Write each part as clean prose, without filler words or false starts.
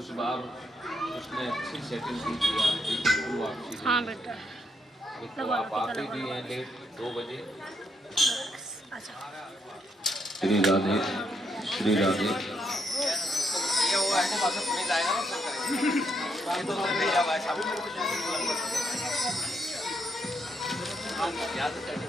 उस बार उसने अच्छी सेटिंग की थी आपकी वापसी। हाँ बेटा, तो आप आते भी हैं लेट 2 बजे। श्री राधे श्री राधे। ये वो ऐसे पास पुणे जाएगा ना, सब करेंगे ये तो नहीं जा पाएगा याद करें।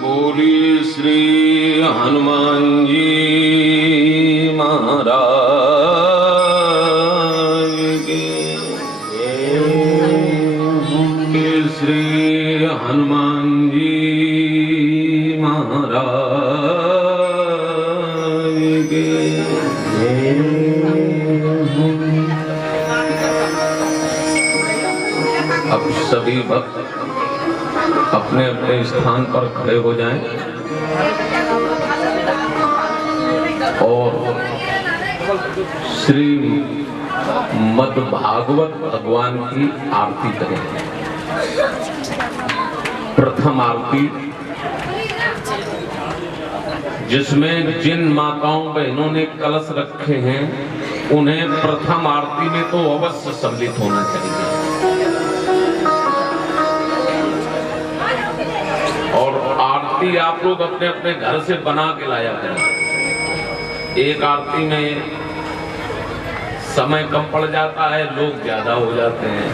बोली श्री हनुमान जी महाराज की। श्री हनुमान जी महाराज की। अब सभी भक्त अपने अपने स्थान पर खड़े हो जाएं और श्री मद्भागवत भगवान की आरती करें। प्रथम आरती जिसमें जिन माताओं बहनों ने कलश रखे हैं उन्हें प्रथम आरती में तो अवश्य सम्मिलित होना चाहिए। आरती आप लोग अपने अपने घर से बना के लाया करें। एक आरती में समय कम पड़ जाता है, लोग ज्यादा हो जाते हैं,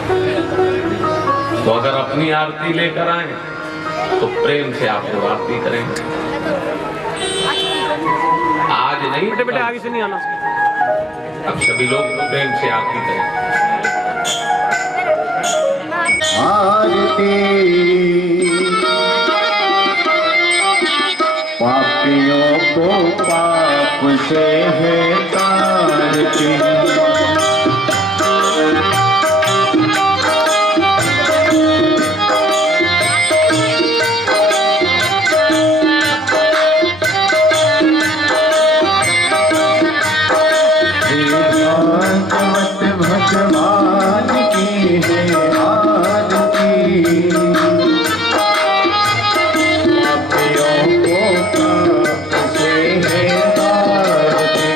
तो अगर अपनी आरती लेकर आए तो प्रेम से आप लोग आरती करेंगे। आज नहीं, बेटे आगे से नहीं आना। अब सभी लोग प्रेम से आरती करें। आरती पापियों को पाप से है तारती। भगवान की है आरती। पापियों को पाप से है तारती।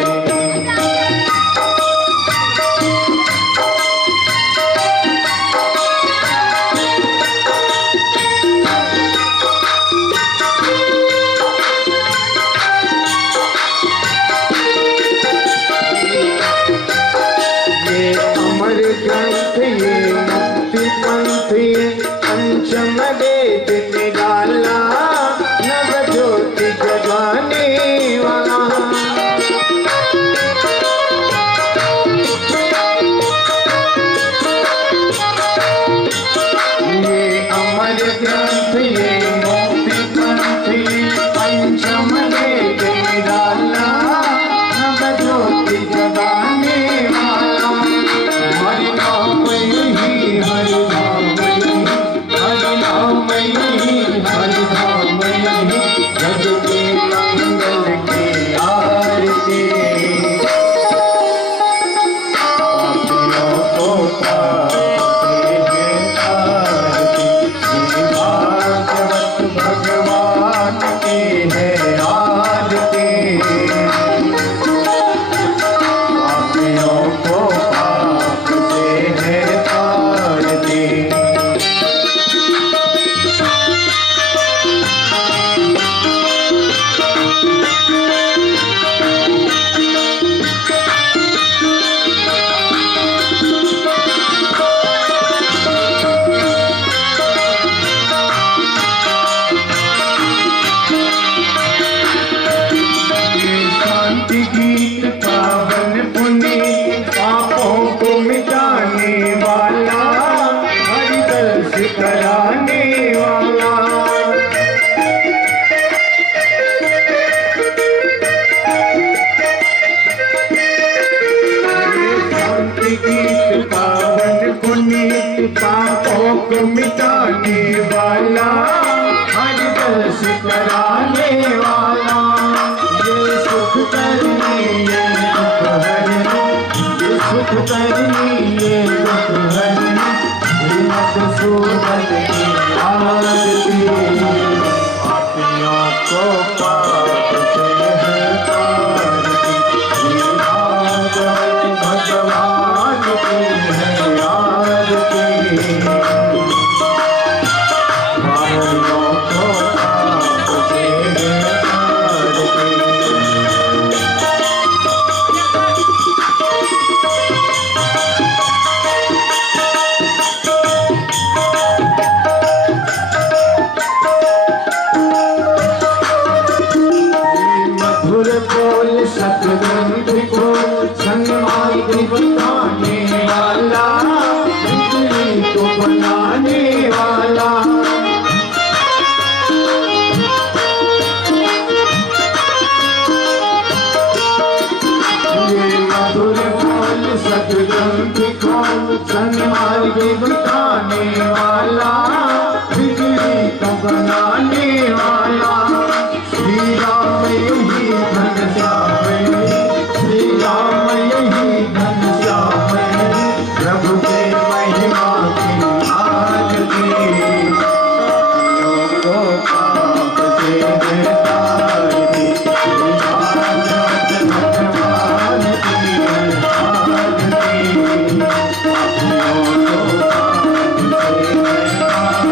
मिटाने वाला, हर दर्श कराने वाला, ये सुख करनी ये दुख हरनी, ये सुख करनी ये दुख हरनी, मधुसूदन की आरती। पापियों को पाप से है तार की, ये भागवत भगवान की है आरती। पापियों को पाप से है तार की। मधुर बोल सतगंध को सन्मार्ग बताने वाला, बिजली को बनाने वाला, ये मधुर बोल सतगंध को सन्मार्ग बताने वाला, बिजली को बनाने वाला। श्री राम यही घन श्याम है, श्री राम यही घन श्याम है, प्रभु के महिमा की आरती। पापियों को पाप से है तारती, श्री भागवत भगवान की है आरती। पापियों को पाप से है तारती।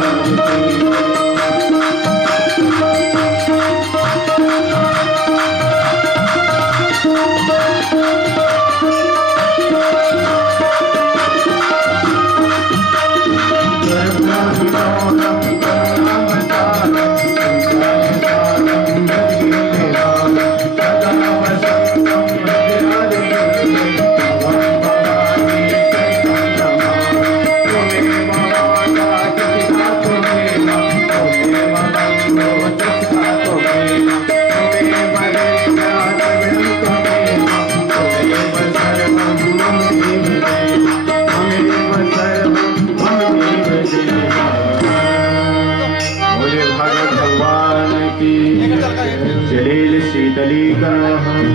जलील शीतलीकरण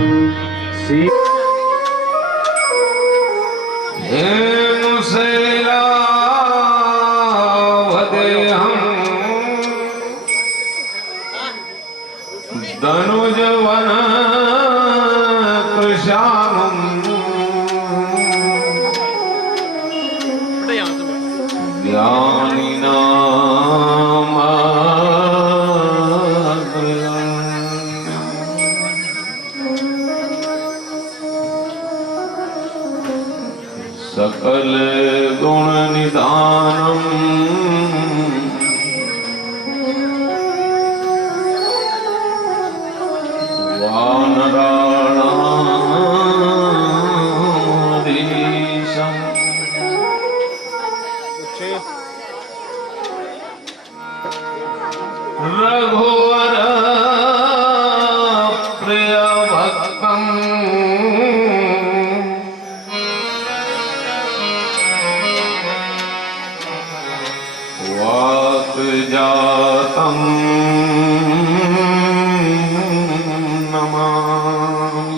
सी हे मुसैलावदेहं धनुजवन कृशानं सकल गुण निधानम वानराणाधीशम् रघुवर प्रिय भक्तम वात जातम नमामि।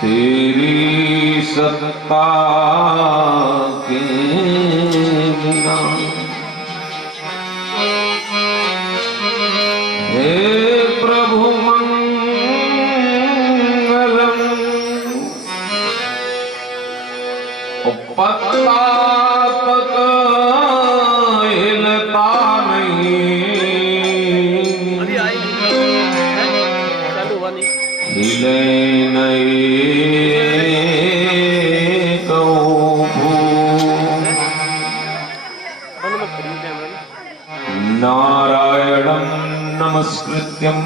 तेरी सत्ता के बिना हे प्रभु मंगलम पत्ता तक हिलता नहीं, हिले नहीं कहूँ नारायणं नमस्कृत्यं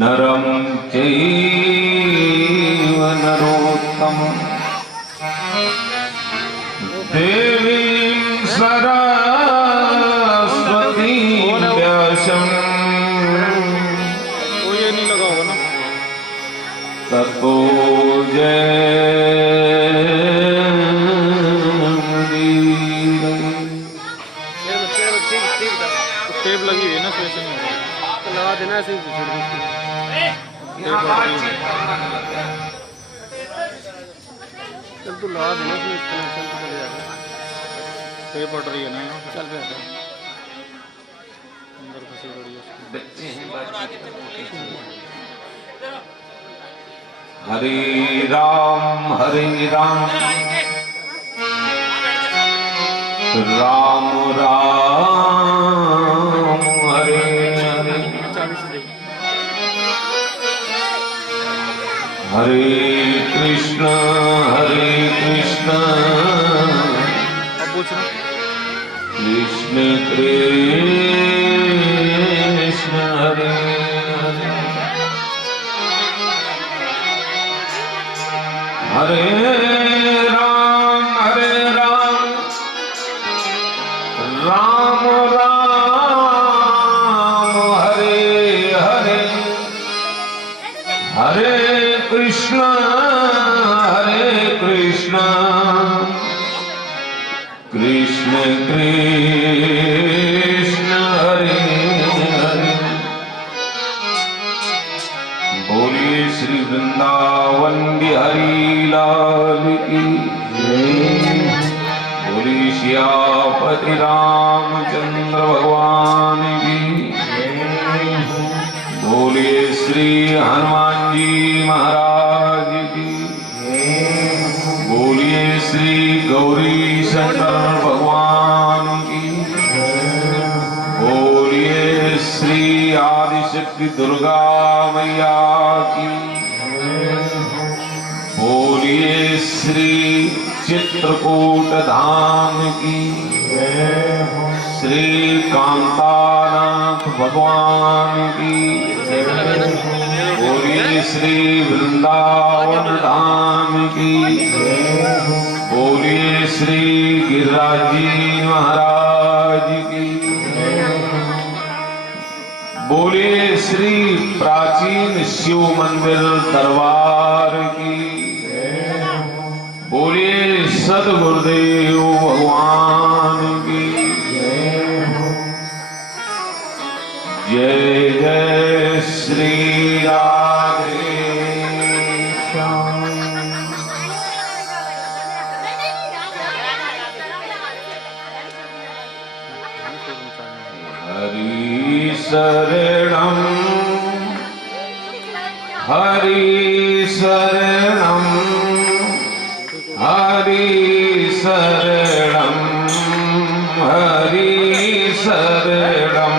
नरं चैव नरोत्तमं देवीं सरस्वतीं व्यासं। ये नहीं लगा होगा ना। सबको टेप लगी है ना, तो ऐसे नहीं होगा, तो लगा देना ऐसे ही छोड़ दो उसको। चल तू लगा देना उसमें कनेक्शन तो चले जाएगा। टेप पड़ रही है ना, चल पे आता अंदर फंसी पड़ी है उसकी। बच्चे हैं हरे राम राम राम हरे हरे, हरे कृष्ण अब पूछना कृष्ण कृष्ण हरे हरे, हरे राम राम राम हरे हरे, हरे कृष्ण कृष्ण कृष्ण हरे हरे। बोलिए श्री वृंदावन बिहारी लाल की जय। बोलिए सियापति रामचंद्र भगवान की जय। बोलिए श्री हनुमान जी महाराज की जय। बोलिए श्री गौरी शंकर भगवान की जय। बोलिए श्री आदिशक्ति दुर्गा मैया की जय। बोलिए श्री चित्रकूट धाम की जय। श्री कांतानाथ भगवान की जय। बोलिए श्री वृंदावन धाम की जय। बोलिए श्री गिरिराज जी महाराज की जय। बोलिए श्री प्राचीन शिव मंदिर दरबार की जय। बोलिए सद्गुरुदेव भगवान की जय। जय श्री राधे श्याम। हरि शरणं हरि शरणं हरि शरणं हरि शरणं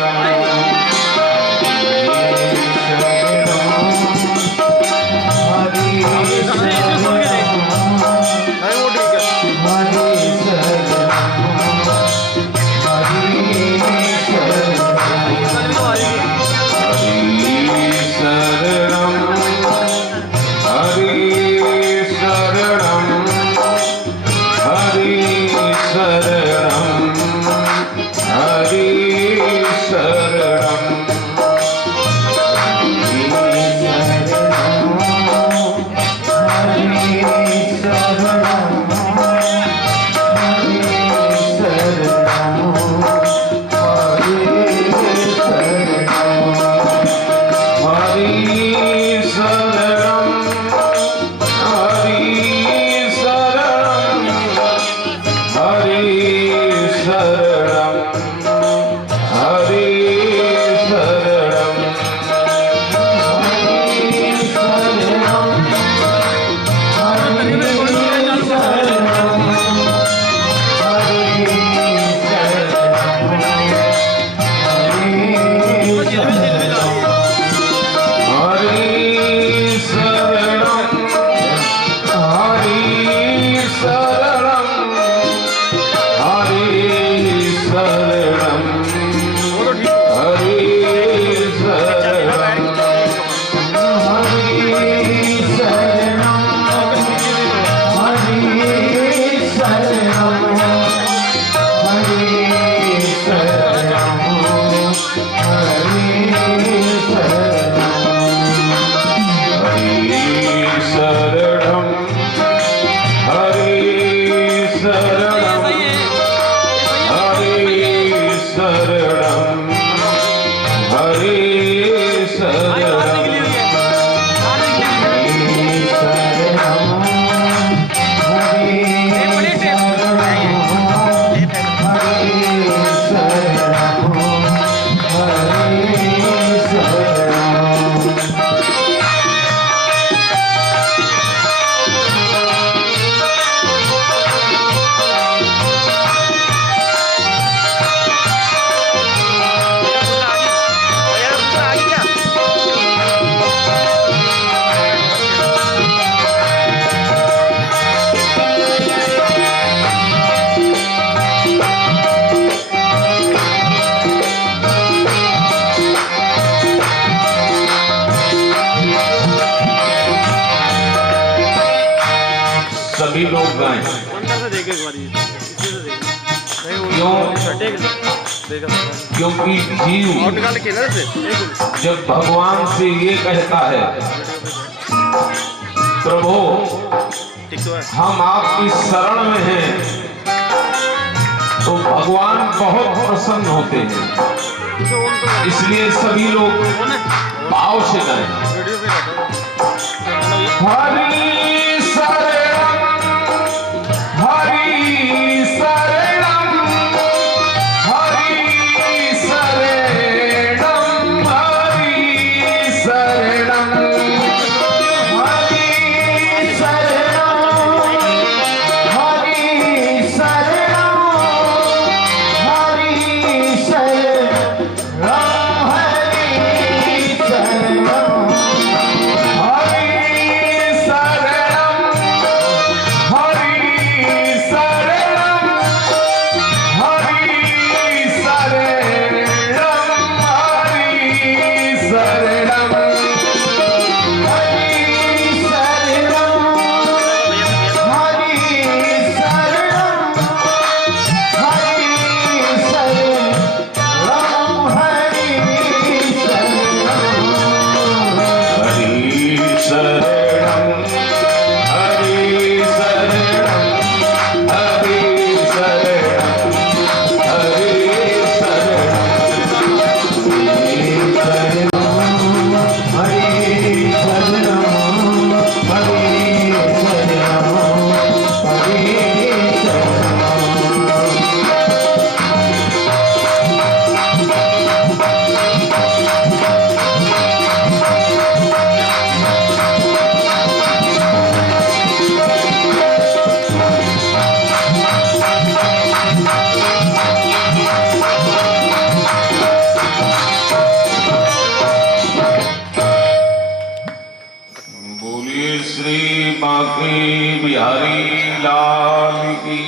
क्योंकि जीव जब भगवान से ये कहता है प्रभु हम आपकी शरण में हैं, तो भगवान बहुत प्रसन्न होते हैं। इसलिए सभी लोग भाव से गाएं। हरि शरणं हरि शरणं हरि शरणं हरि शरणं हरि शरणं हरि शरणं हरि शरणं बिहारी लाल की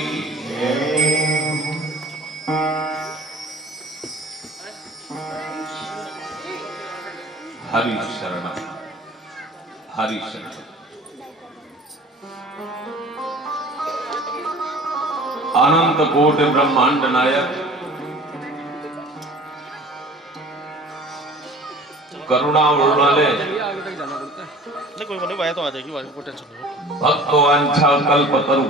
हरि शरण हरि शरण। अनंत कोटि ब्रह्मांड नायक करुणा उर्णालय कोई बोले भाई तो आ जाएगी, कोई टेंशन नहीं। भक्तवांछा कल्पतरु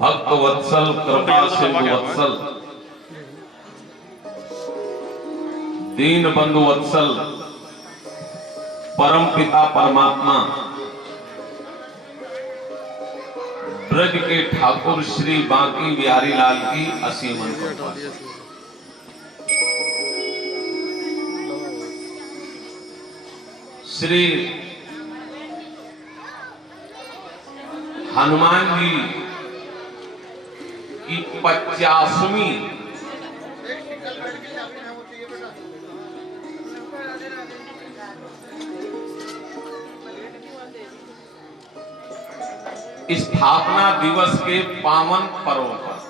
भक्त वत्सल कृपा सिंधु वत्सल दीन बंधु वत्सल परम पिता परमात्मा ब्रज के ठाकुर श्री बांकी बिहारी लाल की असीम कृपा। श्री हनुमान जी की 50वीं स्थापना दिवस के पावन पर्व पर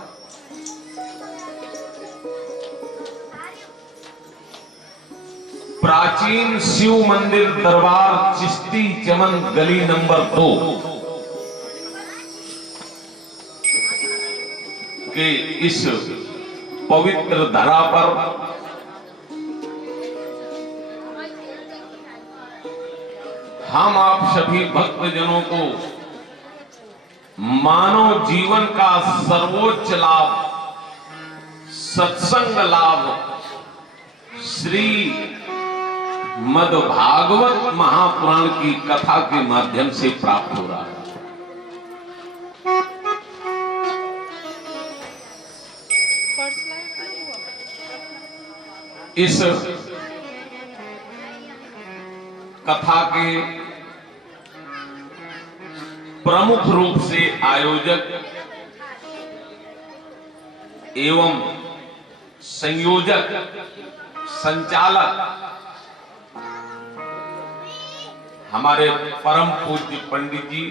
प्राचीन शिव मंदिर दरबार चिश्ती चमन गली नंबर 2 के इस पवित्र धरा पर हम आप सभी भक्तजनों को मानव जीवन का सर्वोच्च लाभ सत्संग लाभ श्री मद्भागवत महापुराण की कथा के माध्यम से प्राप्त हो रहा है। इस कथा के प्रमुख रूप से आयोजक एवं संयोजक संचालक हमारे परम पूज्य पंडित जी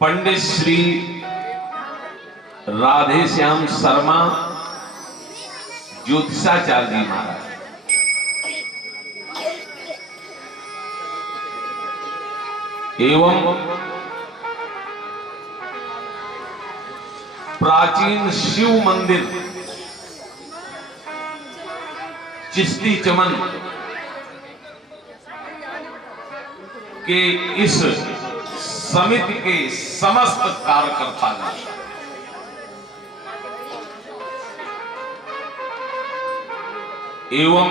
पंडित श्री राधे श्याम शर्मा ज्योतिषाचार्य जी महाराज, एवं प्राचीन शिव मंदिर चिश्ती चमन के इस समिति के समस्त कार्यकर्ता एवं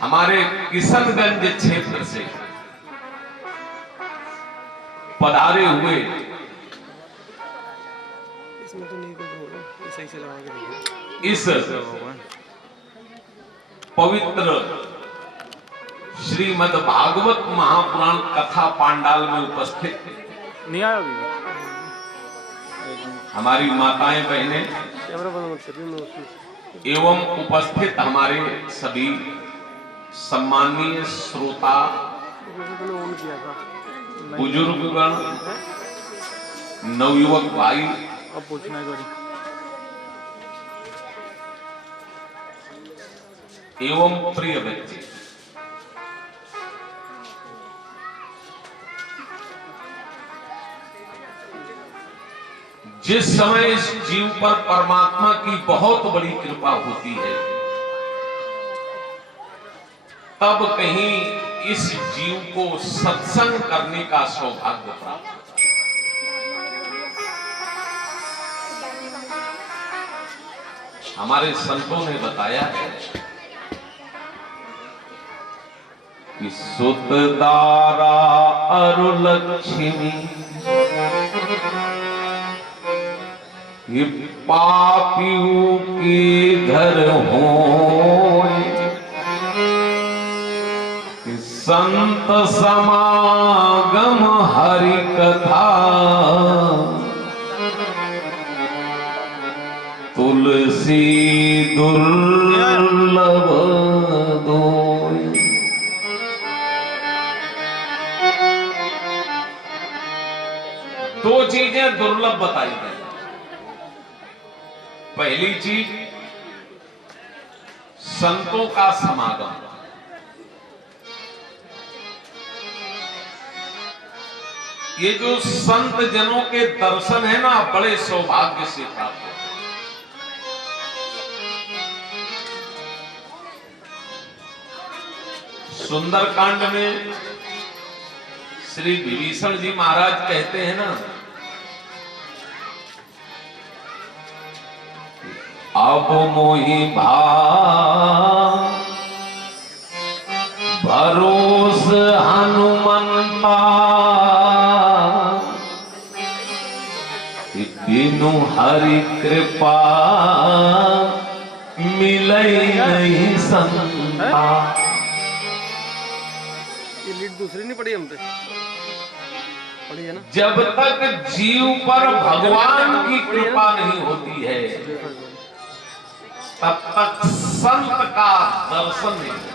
हमारे किशनगंज क्षेत्र से पधारे हुए इसमें तो नहीं कुछ सही से लगा के इस पवित्र श्रीमद् भागवत महापुराण कथा पांडाल में उपस्थित नहीं आया अभी हमारी माताएं बहनें कैमरा बंद मत करिए मैं उसमें एवं उपस्थित हमारे सभी सम्माननीय श्रोता मैंने ऑन किया था बुजुर्गगण नवयुवक भाई अब पूछना है एवं प्रिय बच्चे जिस समय इस जीव पर परमात्मा की बहुत बड़ी कृपा होती है तब कहीं इस जीव को सत्संग करने का सौभाग्य प्राप्त होता है। हमारे संतों ने बताया है कि सुतदारा अरुलक्ष्मी ये पापियों के घर होए संत समागम हरि कथा तुलसी दुर्लभ दोय। दो चीजें दुर्लभ बताई गई। पहली चीज संतों का समागम, ये जो संत जनों के दर्शन है ना बड़े सौभाग्य से प्राप्त होते हैं। सुंदरकांड में श्री विभीषण जी महाराज कहते हैं ना, अब मोहि भरोस हनुमंता बिनु हरि कृपा मिलई नहीं संता। ये लीड दूसरी नहीं पड़ी हम पे, पड़ी है ना। जब तक जीव पर भगवान की कृपा नहीं होती है तब तक संत का दर्शन नहीं होता।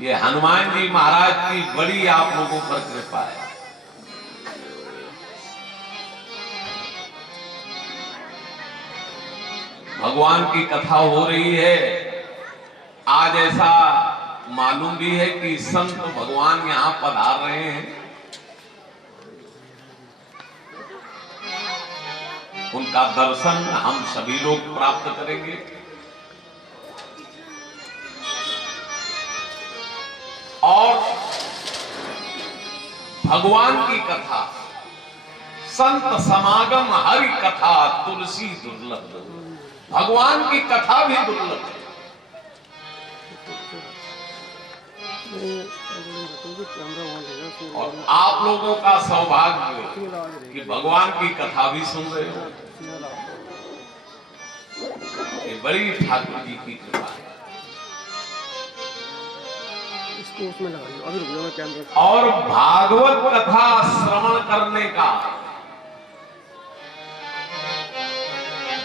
ये हनुमान जी महाराज की बड़ी आप लोगों पर कृपा है। भगवान की कथा हो रही है। आज ऐसा मालूम भी है कि संत भगवान यहां पधार रहे हैं। उनका दर्शन हम सभी लोग प्राप्त करेंगे। और भगवान की कथा, संत समागम हरि कथा तुलसी दुर्लभ। भगवान की कथा भी दुर्लभ है। और आप लोगों का सौभाग्य कि भगवान की कथा भी सुन रहे हो। ये बड़ी ठाकुर जी की कृपा है। इसको उसमें लगाइए, अभी रुक जाओ मैं कैमरा। और भागवत कथा श्रवण करने का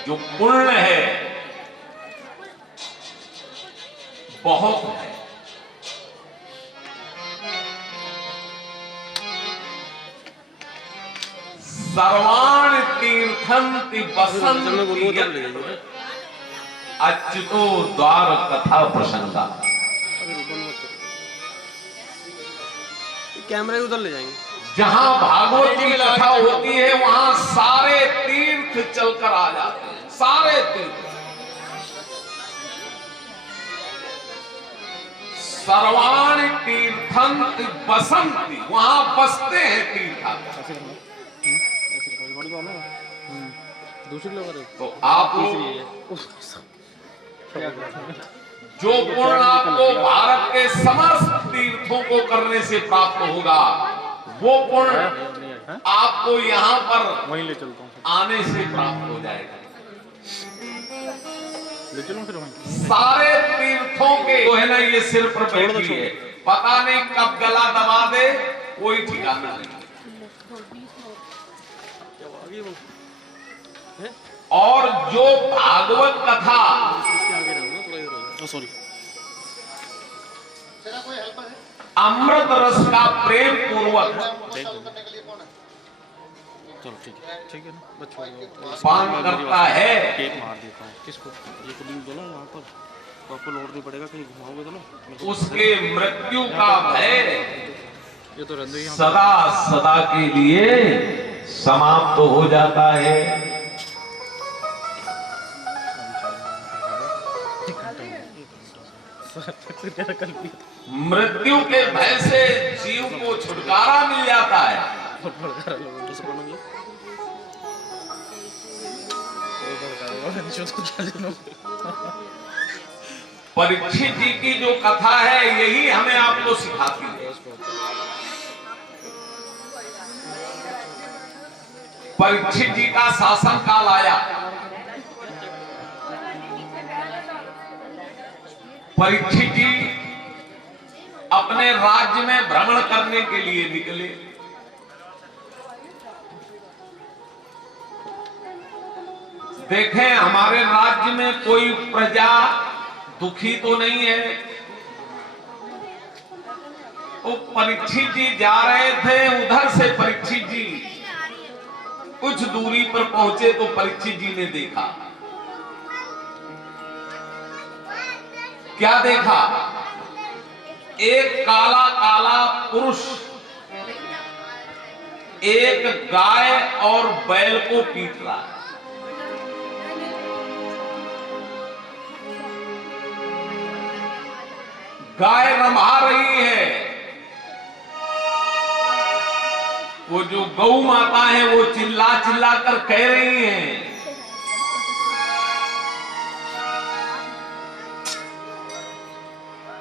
जो पुण्य है बहुत है। सर्वाण तीर्थंति बसंति अच्युतो द्वार कथा प्रसंगा। कैमरे उधर ले जाएंगे। जहां भागवत की कथा होती है वहां सारे तीर्थ चलकर आ जाते हैं, सारे तीर्थ। सर्वाणि तीर्थंत बसंती, वहां बसते हैं तीर्थाकर। दूसरी लोग तो आप जो पुण्य आपको भारत के समस्त तीर्थों को करने से प्राप्त होगा, वो पुण्य आपको यहाँ पर वहीं ले चलता हूँ, आने से प्राप्त हो जाएगा। ले चलूं फिर वहीं। सारे तीर्थों के जो है ना, ये सिर पर बैठी है, पता नहीं कब गला दबा दे, कोई ठिकाना नहीं। और जो भागवत कथा, सॉरी, अमृत रस का प्रेम पूर्वक चलो ठीक है ना, बच्चों पान करता है, टेप मार देता हूँ। किसको? ये को लिंक दो ना यहाँ पर, तो आपको लोड नहीं पड़ेगा, कहीं घुमाओगे तो ना। उसके मृत्यु का भय ये तो रंदे ही सदा सदा के लिए समाप्त हो जाता है। मृत्यु के भय से जीव को छुटकारा मिल जाता है। परीक्षित जी की जो कथा है यही हमें आपको सिखाती है। परीक्षित जी का शासन काल आया, परीक्षित जी अपने राज्य में भ्रमण करने के लिए निकले। देखें हमारे राज्य में कोई प्रजा दुखी तो नहीं है। वो परीक्षित जी जा रहे थे, उधर से परीक्षित जी कुछ दूरी पर पहुंचे तो परीक्षित जी ने देखा, क्या देखा? एक काला काला पुरुष एक गाय और बैल को पीट रहा है। गाय रम्हा रही है, वो जो गौ माता है वो चिल्ला चिल्ला कर कह रही है,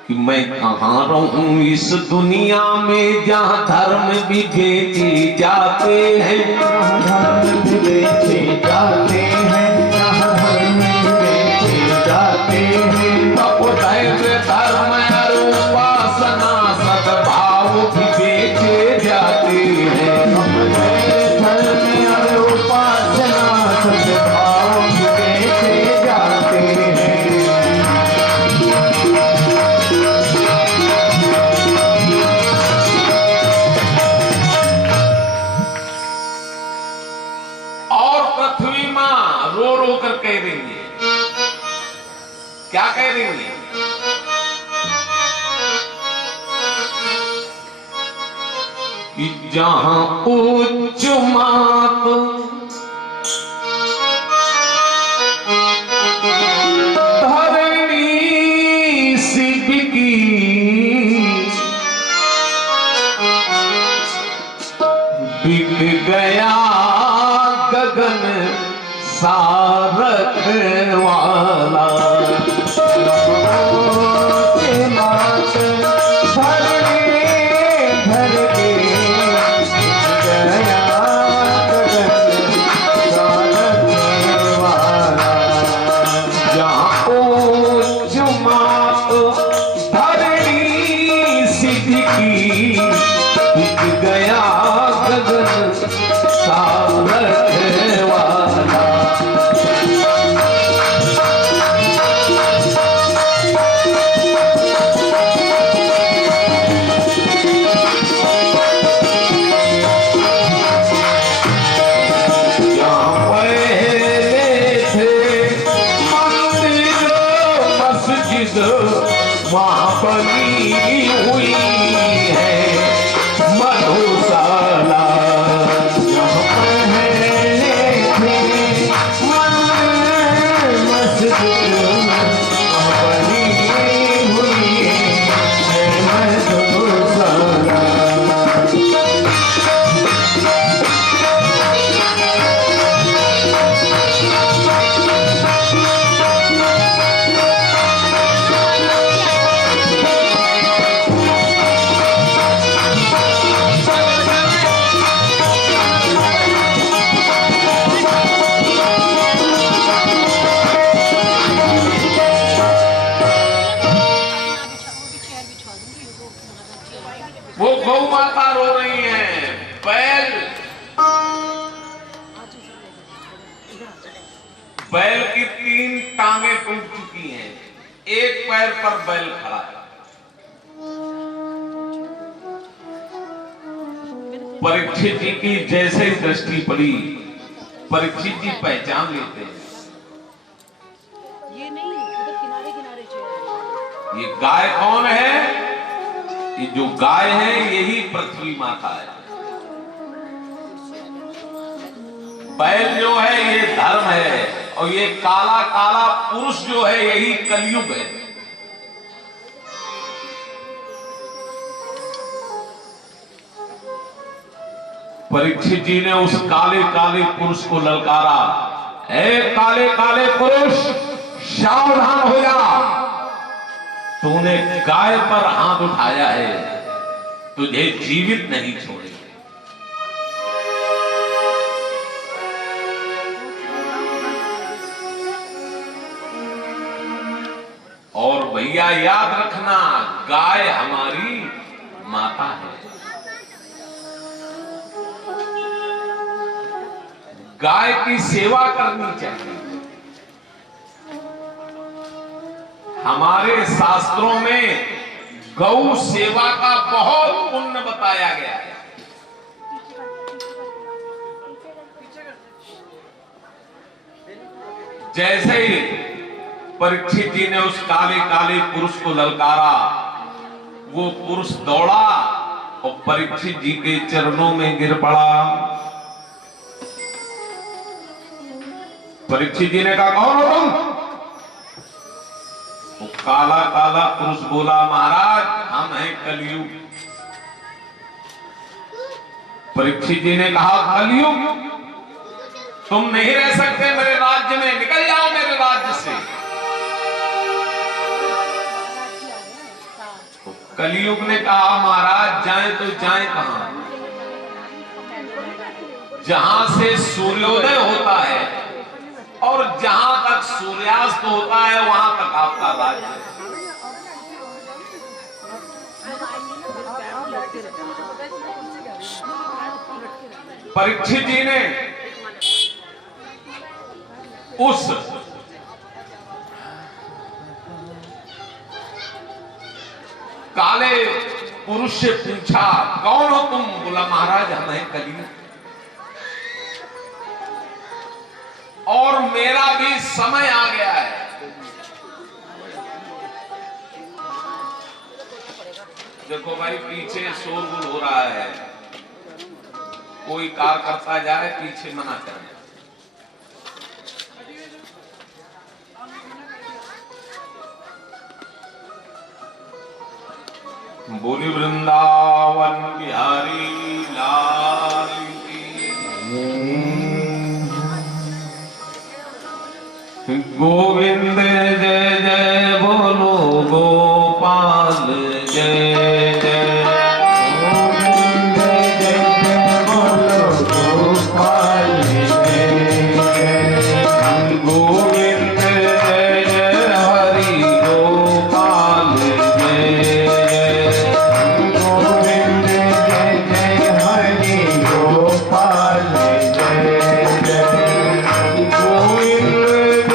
कि मैं कहाँ रहूं इस दुनिया में जहाँ धर्म भी बेचे जाते हैं, धर्म भी बेचे जाते हैं, जहाँ धर्म भी बेचे जाते हैं। तपोधैर्य धर्म और उपासना सद्भाव भी बेचे जाते हैं। धर्म और उपासना सद्भाव भी बेचे जाते हैं। पृथ्वी मां रो रो कर कह रही है, क्या कह रही है? कि जहां उच्च मात धरणी शिव की बिक गया गगन सारख वाला। वहाँ बनी हुई है माता रो रही हैं। बैल की 3 टांगे टूट चुकी हैं, एक पैर पर बैल खड़ा है। परीक्षित जी की जैसे ही दृष्टि पड़ी, परीक्षित जी पहचान लेते हैं, ये नहीं, उधर किनारे किनारे चल। ये गाय कौन है? ये जो गाय है यही पृथ्वी माता है। बैल जो है ये धर्म है, और ये काला काला पुरुष जो है यही कलयुग है। परीक्षित जी ने उस काले काले पुरुष को ललकारा, ए काले काले पुरुष, सावधान हो जा, तूने गाय पर हाथ उठाया है, तुझे जीवित नहीं छोड़ेंगे। और भैया याद रखना, गाय हमारी माता है। गाय की सेवा करनी चाहिए। हमारे शास्त्रों में गौ सेवा का बहुत पुण्य बताया गया है। जैसे ही परीक्षित जी ने उस काले काले पुरुष को ललकारा, वो पुरुष दौड़ा और परीक्षित जी के चरणों में गिर पड़ा। परीक्षित जी ने कहा, कौन हो तुम? वो काला काला पुरुष बोला, महाराज हम हैं कलयुग। परीक्षित जी ने कहा, कलयुग? तुम नहीं रह सकते मेरे राज्य में, निकल जाओ मेरे राज्य से। तो कलयुग ने कहा, महाराज जाएं तो जाएं कहां? जहां से सूर्योदय होता है और जहां तक सूर्यास्त होता है वहां तक आपका राज्य है। परीक्षित जी ने उस काले पुरुष से पूछा, कौन हो तुम? बोला, महाराज हम हैं कलयुग, और मेरा भी समय आ गया है। देखो भाई, पीछे शोरगुल हो रहा है, कोई कार करता जाए, पीछे मना करें। बोली वृंदावन बिहारी लाल की। गोविंद जय जय बोलो, गोपाल जय जय। गोविंद जय जय बोलो, गोपाल जय जय। गोविंद जय जय हरि गोपाल जय जय। गोविंद जय जय हरि गोपाल जय जय। गोविंद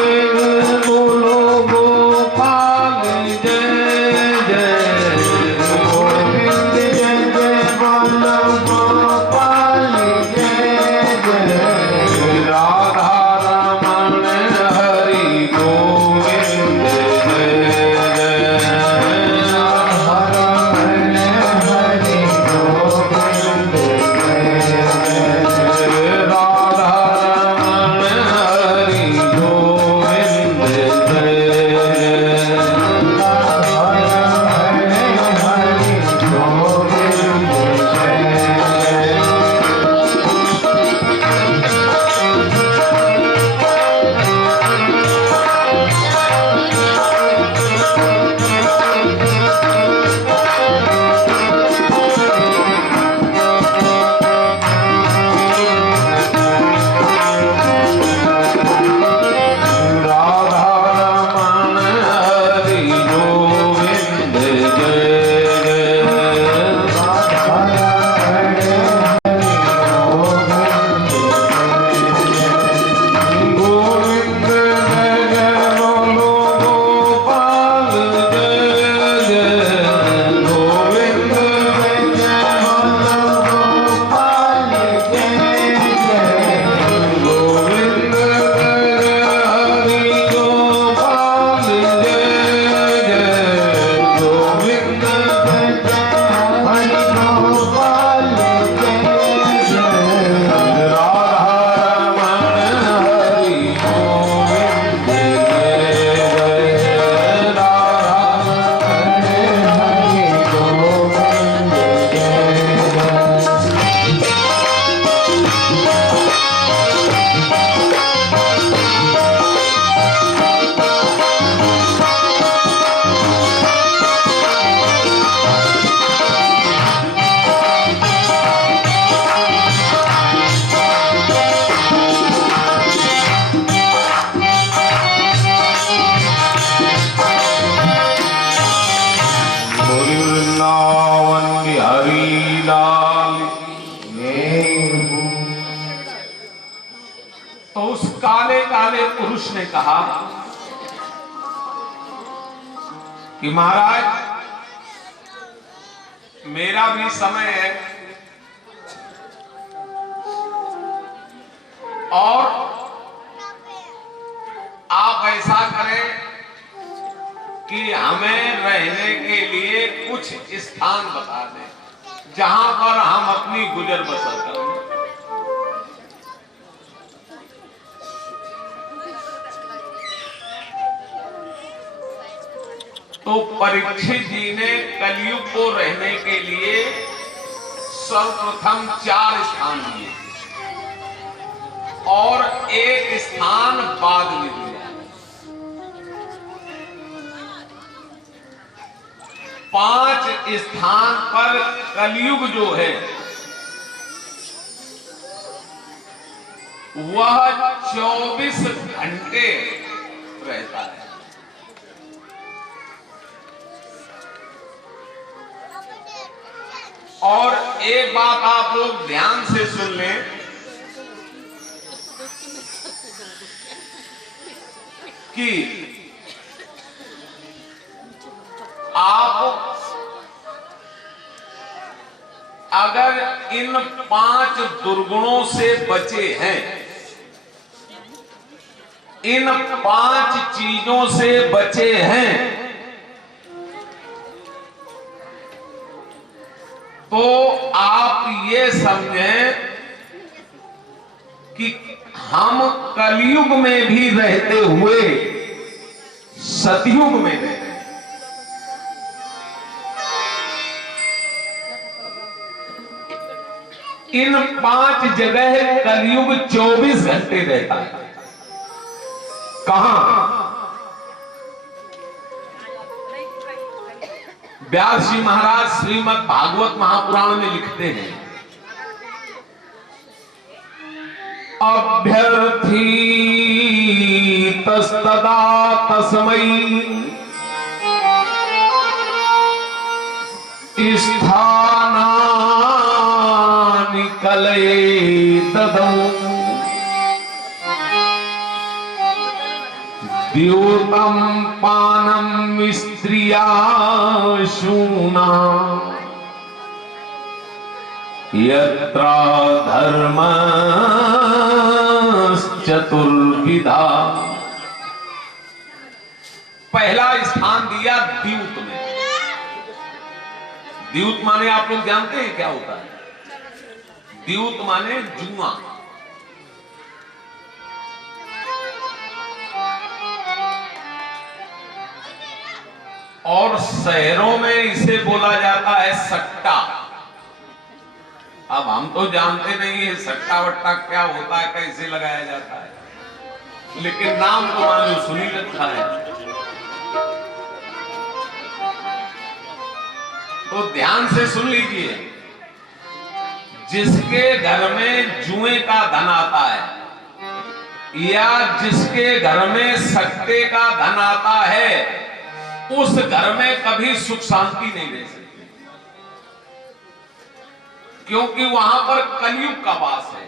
बोलो गोपाल जय जय। गोविंद जय जय बोलो, गोपाल जय जय। राधा रमण हरि गोविंद जय जय। हरमन हरि गोविंद जय जय। राधा रमण हरि गोविंद जय जय। हरमन हरि गोविंद जय जय। हरि लाल। तो उस काले काले पुरुष ने कहा कि महाराज मेरा भी समय है और आप ऐसा करें कि हमें रहने के लिए कुछ स्थान बता दें जहां पर हम अपनी गुजर बसर करें। तो परीक्षित जी ने कलयुग को रहने के लिए सर्वप्रथम 4 स्थान दिए और एक स्थान बाद में दिया। 5 स्थान पर कलयुग जो है वह 24 घंटे रहता है। और एक बात आप लोग ध्यान से सुन लें कि आप अगर इन 5 दुर्गुणों से बचे हैं, इन 5 चीजों से बचे हैं, तो आप ये समझें कि हम कलयुग में भी रहते हुए सतयुग में रह रहे हैं। इन 5 जगह कलयुग 24 घंटे रहता है। कहां? व्यास जी महाराज श्रीमद् भागवत महापुराण में लिखते हैं, अभ्यर्थी तस्तदा तस्मै स्थानानि कलये ददौ द्योतम पानम स्त्रिया शूना यत्रा धर्म चतुर्विधा। पहला स्थान दिया द्यूत में। द्यूत माने आप लोग जानते हैं क्या होता है? द्यूत माने जुआ। और शहरों में इसे बोला जाता है सट्टा। अब हम तो जानते नहीं है सट्टा वट्टा क्या होता है, कैसे लगाया जाता है, लेकिन नाम तो मालूम सुनी रखा है। तो ध्यान से सुन लीजिए, जिसके घर में जुए का धन आता है या जिसके घर में सट्टे का धन आता है, उस घर में कभी सुख शांति नहीं रह सकती, क्योंकि वहां पर कलयुग का वास है।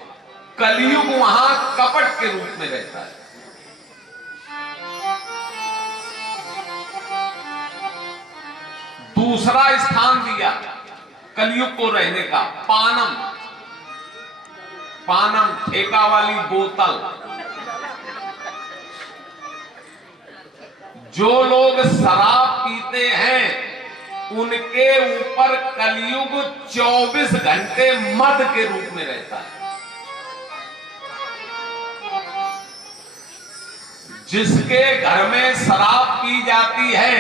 कलयुग वहां कपट के रूप में रहता है। दूसरा स्थान दिया कलयुग को रहने का, पानम। पानम ठेका वाली बोतल। जो लोग शराब पीते हैं उनके ऊपर कलयुग 24 घंटे मद के रूप में रहता है। जिसके घर में शराब पी जाती है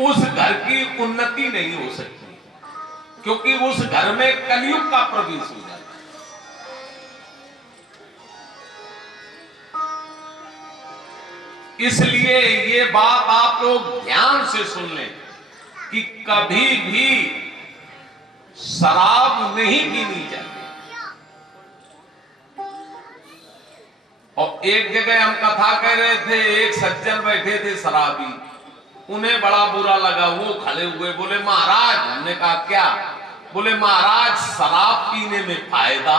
उस घर की उन्नति नहीं हो सकती, क्योंकि उस घर में कलयुग का प्रवेश हो जाता है। इसलिए ये बात आप लोग ध्यान से सुन लें कि कभी भी शराब नहीं पीनी चाहिए। और एक जगह हम कथा कह रहे थे, एक सज्जन बैठे थे शराबी, उन्हें बड़ा बुरा लगा। वो खड़े हुए बोले महाराज, हमने कहा क्या? बोले महाराज शराब पीने में फायदा।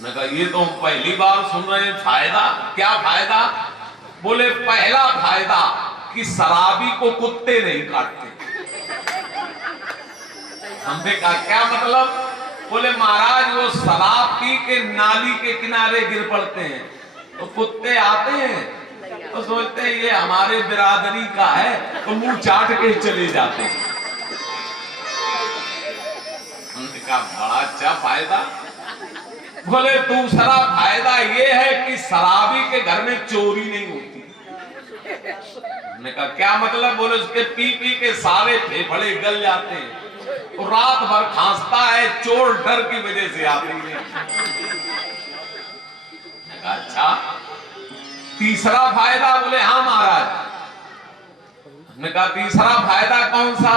मैंने कहा ये तो हम पहली बार सुन रहे हैं, फायदा क्या फायदा? बोले पहला फायदा कि शराबी को कुत्ते नहीं काटते। हमने कहा क्या मतलब? बोले महाराज वो शराब पी के नाली के किनारे गिर पड़ते हैं तो कुत्ते आते हैं तो सोचते हैं ये हमारे बिरादरी का है तो मुंह चाट के चले जाते हैं। हमने कहा बड़ा अच्छा फायदा। बोले दूसरा फायदा ये है कि शराबी के घर में चोरी नहीं होती। हमने कहा क्या मतलब? बोले उसके पी पी के सारे फेफड़े गल जाते हैं तो रात भर खांसता है, चोर डर की वजह से आते हैं। अच्छा तीसरा फायदा? बोले हाँ महाराज। हमने कहा तीसरा फायदा कौन सा?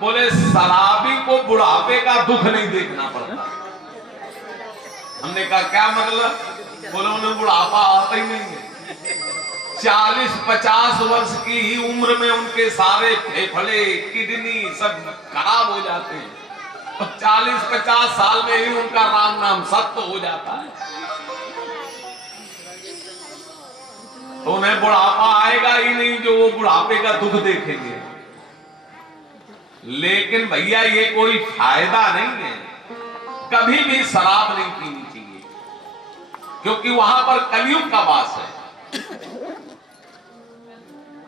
बोले शराबी को बुढ़ापे का दुख नहीं देखना पड़ता। हमने कहा क्या मतलब? बोले उन्हें बुढ़ापा आता ही नहीं है। 40-50 वर्ष की ही उम्र में उनके सारे फेफड़े, किडनी सब खराब हो जाते हैं और 40-50 साल में ही उनका राम नाम सत्य हो जाता है तो उन्हें बुढ़ापा आएगा ही नहीं जो वो बुढ़ापे का दुख देखेंगे। लेकिन भैया ये कोई फायदा नहीं है, कभी भी शराब नहीं पीनी चाहिए क्योंकि वहां पर कलयुग का वास है।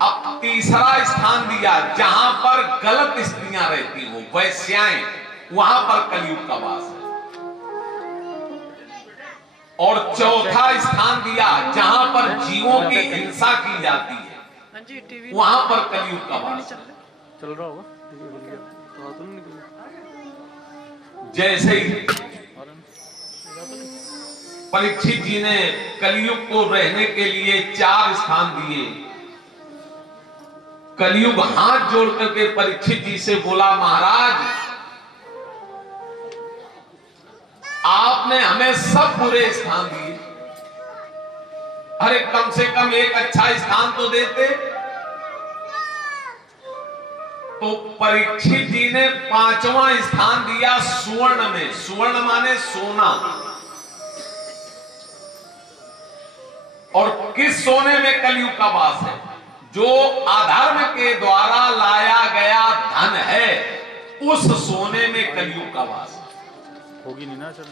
अब तीसरा स्थान दिया जहां पर गलत स्त्रियां रहती हो, वैश्याएं, वहां पर कलयुग का वास है। और चौथा स्थान दिया जहां पर जीवों की हिंसा की जाती है, वहां पर कलयुग का वास है। चल रहा होगा जैसे ही परीक्षित जी ने कलयुग को रहने के लिए 4 स्थान दिए, कलयुग हाथ जोड़ करके परीक्षित जी से बोला महाराज आपने हमें सब बुरे स्थान दिए, अरे कम से कम एक अच्छा स्थान तो देते। तो परीक्षित जी ने 5वां स्थान दिया सुवर्ण में। सुवर्ण माने सोना। और किस सोने में कलयुग का वास है? जो अधर्म के द्वारा लाया गया धन है, उस सोने में कलयुग का वास है। होगी नहीं ना चल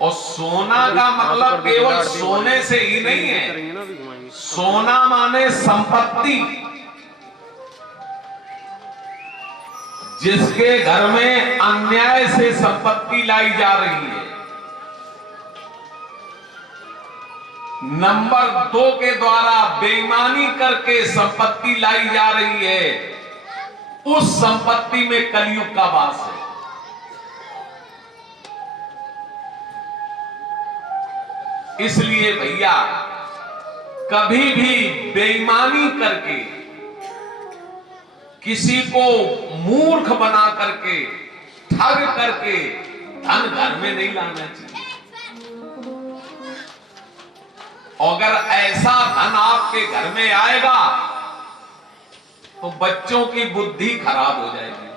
और सोना का मतलब केवल सोने से ही नहीं है, सोना माने संपत्ति। जिसके घर में अन्याय से संपत्ति लाई जा रही है, नंबर 2 के द्वारा बेईमानी करके संपत्ति लाई जा रही है, उस संपत्ति में कलयुग का वास है। इसलिए भैया कभी भी बेईमानी करके किसी को मूर्ख बना करके, ठग करके धन घर में नहीं लाना चाहिए। अगर ऐसा धन आपके घर में आएगा तो बच्चों की बुद्धि खराब हो जाएगी।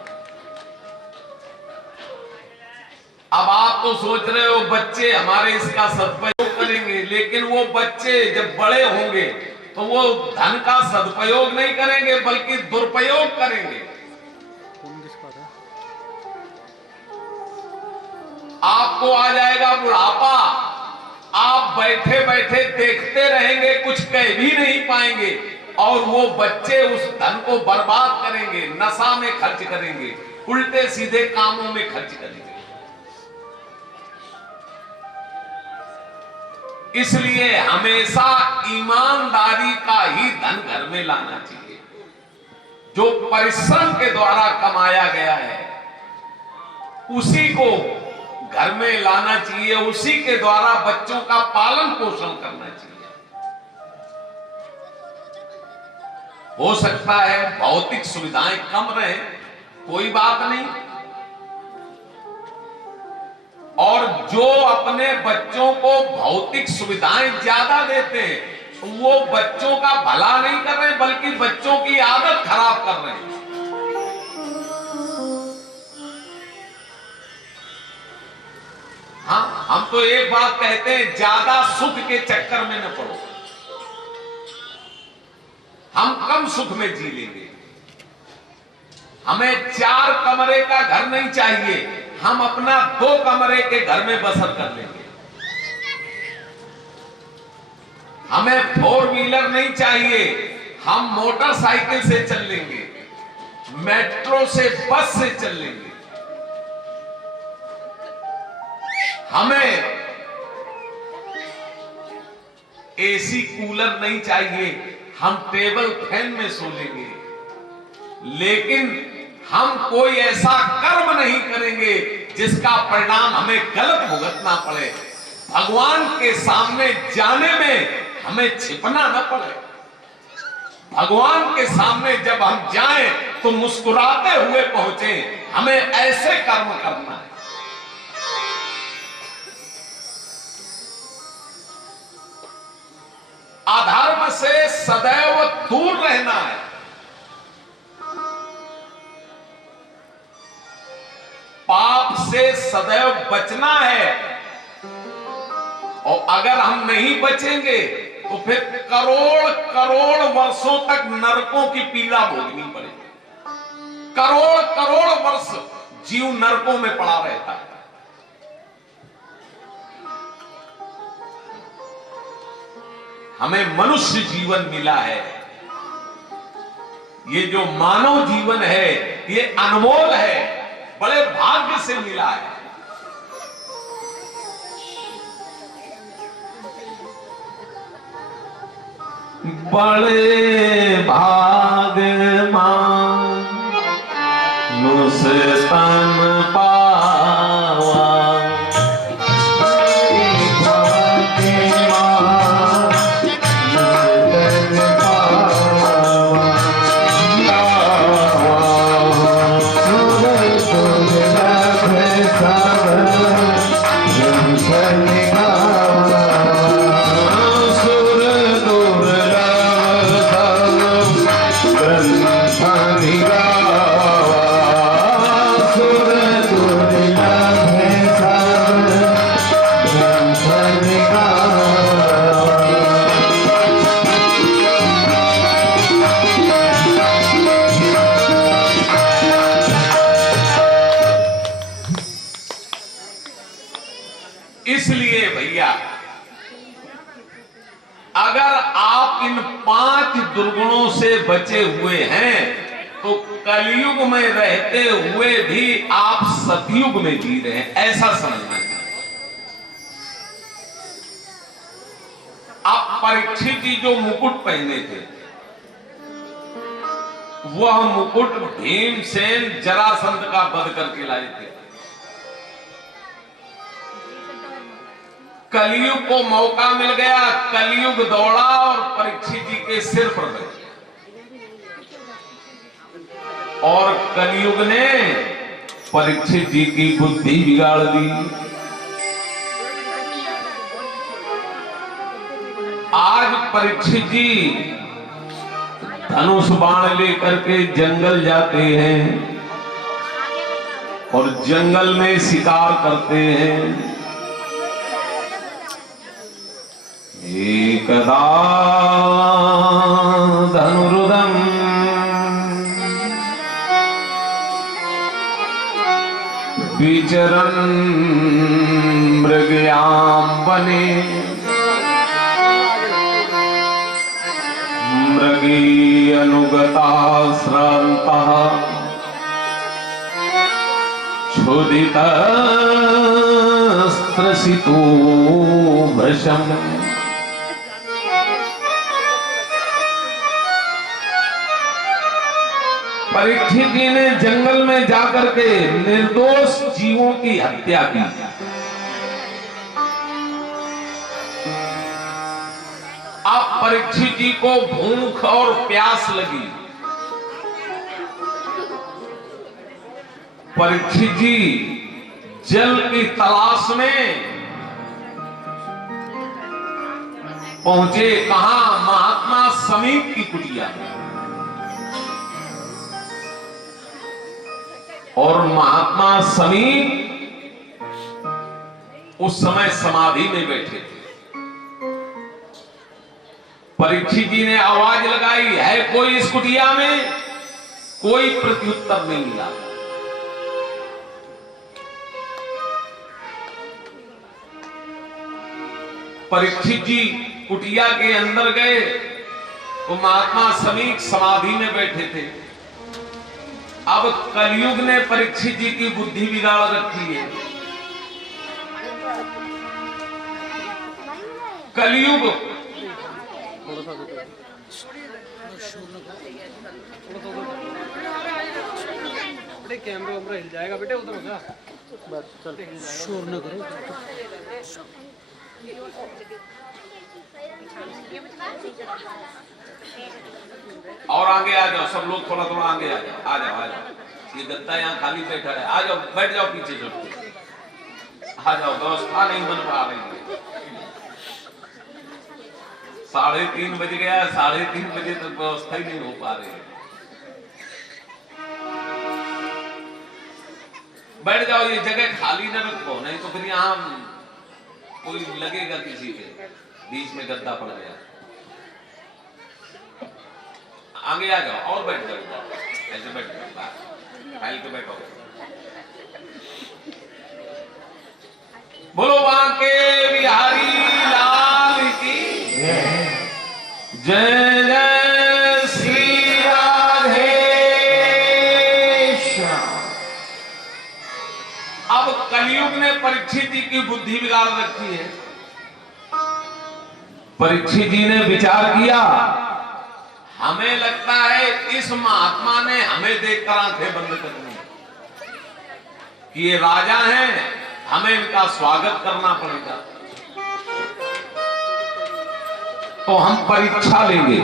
अब आप तो सोच रहे हो बच्चे हमारे इसका सदुपयोग करेंगे, लेकिन वो बच्चे जब बड़े होंगे तो वो धन का सदुपयोग नहीं करेंगे बल्कि दुरुपयोग करेंगे। आपको आ जाएगा बुढ़ापा, आप बैठे बैठे देखते रहेंगे, कुछ कह भी नहीं पाएंगे और वो बच्चे उस धन को बर्बाद करेंगे, नशा में खर्च करेंगे, उल्टे सीधे कामों में खर्च करेंगे। इसलिए हमेशा ईमानदारी का ही धन घर में लाना चाहिए। जो परिश्रम के द्वारा कमाया गया है उसी को घर में लाना चाहिए, उसी के द्वारा बच्चों का पालन पोषण करना चाहिए। हो सकता है भौतिक सुविधाएं कम रहे, कोई बात नहीं, और जो अपने बच्चों को भौतिक सुविधाएं ज्यादा देते हैं वो बच्चों का भला नहीं कर रहे बल्कि बच्चों की आदत खराब कर रहे हैं। हम तो एक बात कहते हैं, ज्यादा सुख के चक्कर में न पड़ो। हम कम सुख में जी लेंगे। हमें 4 कमरे का घर नहीं चाहिए, हम अपना 2 कमरे के घर में बसर कर लेंगे। हमें 4 व्हीलर नहीं चाहिए, हम मोटरसाइकिल से चल लेंगे, मेट्रो से, बस से चल लेंगे। हमें एसी कूलर नहीं चाहिए, हम टेबल फैन में सो लेंगे। लेकिन हम कोई ऐसा कर्म नहीं करेंगे जिसका परिणाम हमें गलत भुगतना पड़े, भगवान के सामने जाने में हमें छिपना न पड़े। भगवान के सामने जब हम जाएं तो मुस्कुराते हुए पहुंचे। हमें ऐसे कर्म करना है। अधर्म से सदैव दूर रहना है। पाप से सदैव बचना है। और अगर हम नहीं बचेंगे तो फिर करोड़ करोड़ वर्षों तक नरकों की पीड़ा भोगनी पड़ेगी। करोड़ करोड़ वर्ष जीव नरकों में पड़ा रहता है। हमें मनुष्य जीवन मिला है। ये जो मानव जीवन है ये अनमोल है, बड़े भाग्य से मिला है। बड़े भाग्य मानुष तन पावा, इसलिए भैया अगर आप इन 5 दुर्गुणों से बचे हुए हैं तो कलयुग में रहते हुए भी आप सतयुग में जी रहे हैं, ऐसा समझना चाहिए। आप परीक्षित जी जो मुकुट पहने थे, वह मुकुट भीमसेन जरासंध का वध करके लाए थे। कलयुग को मौका मिल गया, कलयुग दौड़ा और परीक्षित जी के सिर पर बैठ गया। और कलयुग ने परीक्षित जी की बुद्धि बिगाड़ दी। आज परीक्षित जी धनुष बाण लेकर के जंगल जाते हैं और जंगल में शिकार करते हैं। एकदा धनुरुदं विचरन् मृगयां वने, मृगी अनुगता श्रान्तः क्षुधितस्त्रसितो भृशम्। परीक्षित जी ने जंगल में जाकर के निर्दोष जीवों की हत्या की। अब परीक्षित जी को भूख और प्यास लगी। परीक्षित जी जल की तलाश में पहुंचे। कहां? महात्मा समीप की कुटिया। और महात्मा समीप उस समय समाधि में बैठे थे। परीक्षित जी ने आवाज लगाई, है कोई इस कुटिया में? कोई प्रत्युत्तर नहीं मिला। परीक्षित जी कुटिया के अंदर गए तो महात्मा समीक समाधि में बैठे थे। अब कलयुग ने परीक्षित जी की बुद्धि बिगाड़ रखी है। कलयुग कैमरा वैमरा हिल जाएगा बेटे, उधर होगा बस। चल शोर न करो। और आगे आ जाओ, सब लोग थोड़ा थोड़ा आगे आ जाओ, आ जाओ, आ जाओ। ये गद्दा यहाँ खाली बैठा है, आ जाओ, बैठ जाओ पीछे सब, आ जाओ। व्यवस्था नहीं बन पा रही है। 3:30 बज गया, 3:30 बजे तक व्यवस्था ही नहीं हो पा रही है। बैठ जाओ, ये जगह खाली न रखो, नहीं तो फिर यहाँ कोई लगेगा किसी के बीच में गद्दा पड़ गया। आगे आ जाओ और बैठ जाओ, ऐसे बैठ जाओ, फैल के बैठो। बोलो बांके बिहारी लाल की जय जय श्री राधे श्याम। अब कलयुग ने परीक्षित जी की बुद्धि बिगाड़ रखी है। परीक्षित जी ने विचार किया, हमें लगता है इस महात्मा ने हमें देखकर आंखें बंद करनी कि ये राजा हैं, हमें इनका स्वागत करना पड़ेगा। तो हम परीक्षा लेंगे,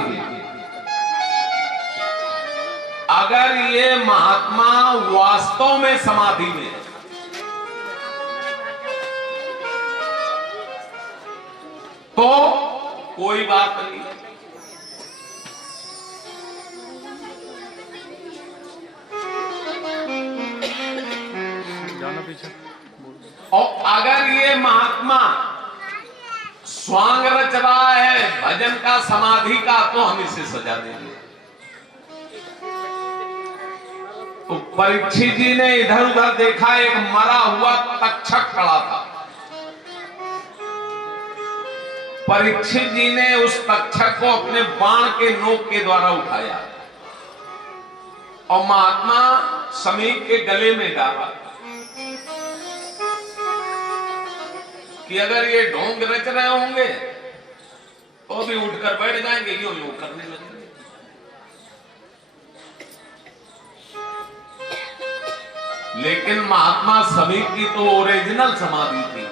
अगर ये महात्मा वास्तव में समाधि में है तो कोई बात नहीं, जाना पीछे। और अगर ये महात्मा स्वांग रच रहा है भजन का, समाधि का, तो हम इसे सजा देंगे। तो परीक्षित जी ने इधर उधर देखा, एक मरा हुआ तक्षक खड़ा था। परीक्षित जी ने उस तक्षक को अपने बाण के नोक के द्वारा उठाया और महात्मा समीप के गले में डाला कि अगर ये ढोंग रच रहे होंगे तो भी उठकर बैठ जाएंगे, यूं यूं करने लगेंगे। लेकिन महात्मा समीप की तो ओरिजिनल समाधि थी।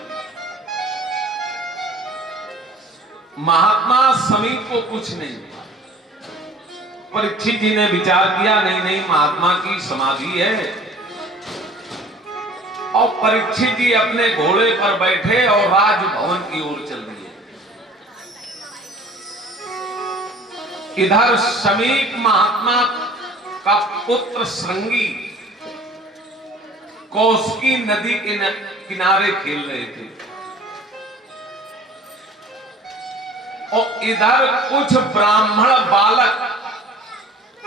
महात्मा समीप को कुछ नहीं हुआ। परीक्षित जी ने विचार किया, नहीं नहीं, महात्मा की समाधि है। और परीक्षित जी अपने घोड़े पर बैठे और राजभवन की ओर चल दिए। इधर समीप महात्मा का पुत्र श्रृंगी कौशिकी नदी के किनारे खेल रहे थे और इधर कुछ ब्राह्मण बालक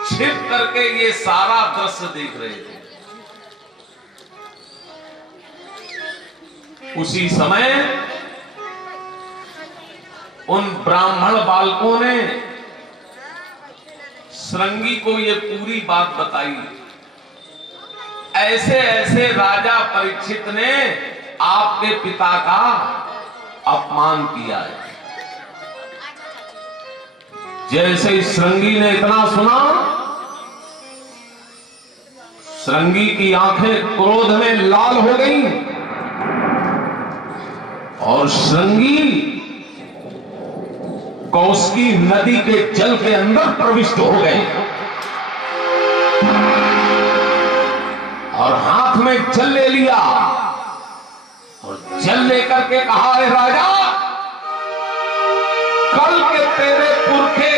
छिप करके ये सारा दृश्य देख रहे थे। उसी समय उन ब्राह्मण बालकों ने श्रृंगी को ये पूरी बात बताई, ऐसे ऐसे राजा परीक्षित ने आपके पिता का अपमान किया है। जैसे ही श्रृंगी ने इतना सुना, श्रृंगी की आंखें क्रोध में लाल हो गईं और श्रृंगी कौशिकी नदी के जल के अंदर प्रविष्ट हो गए और हाथ में जल ले लिया और जल लेकर के कहा, अरे राजा, कल के तेरे पुरखे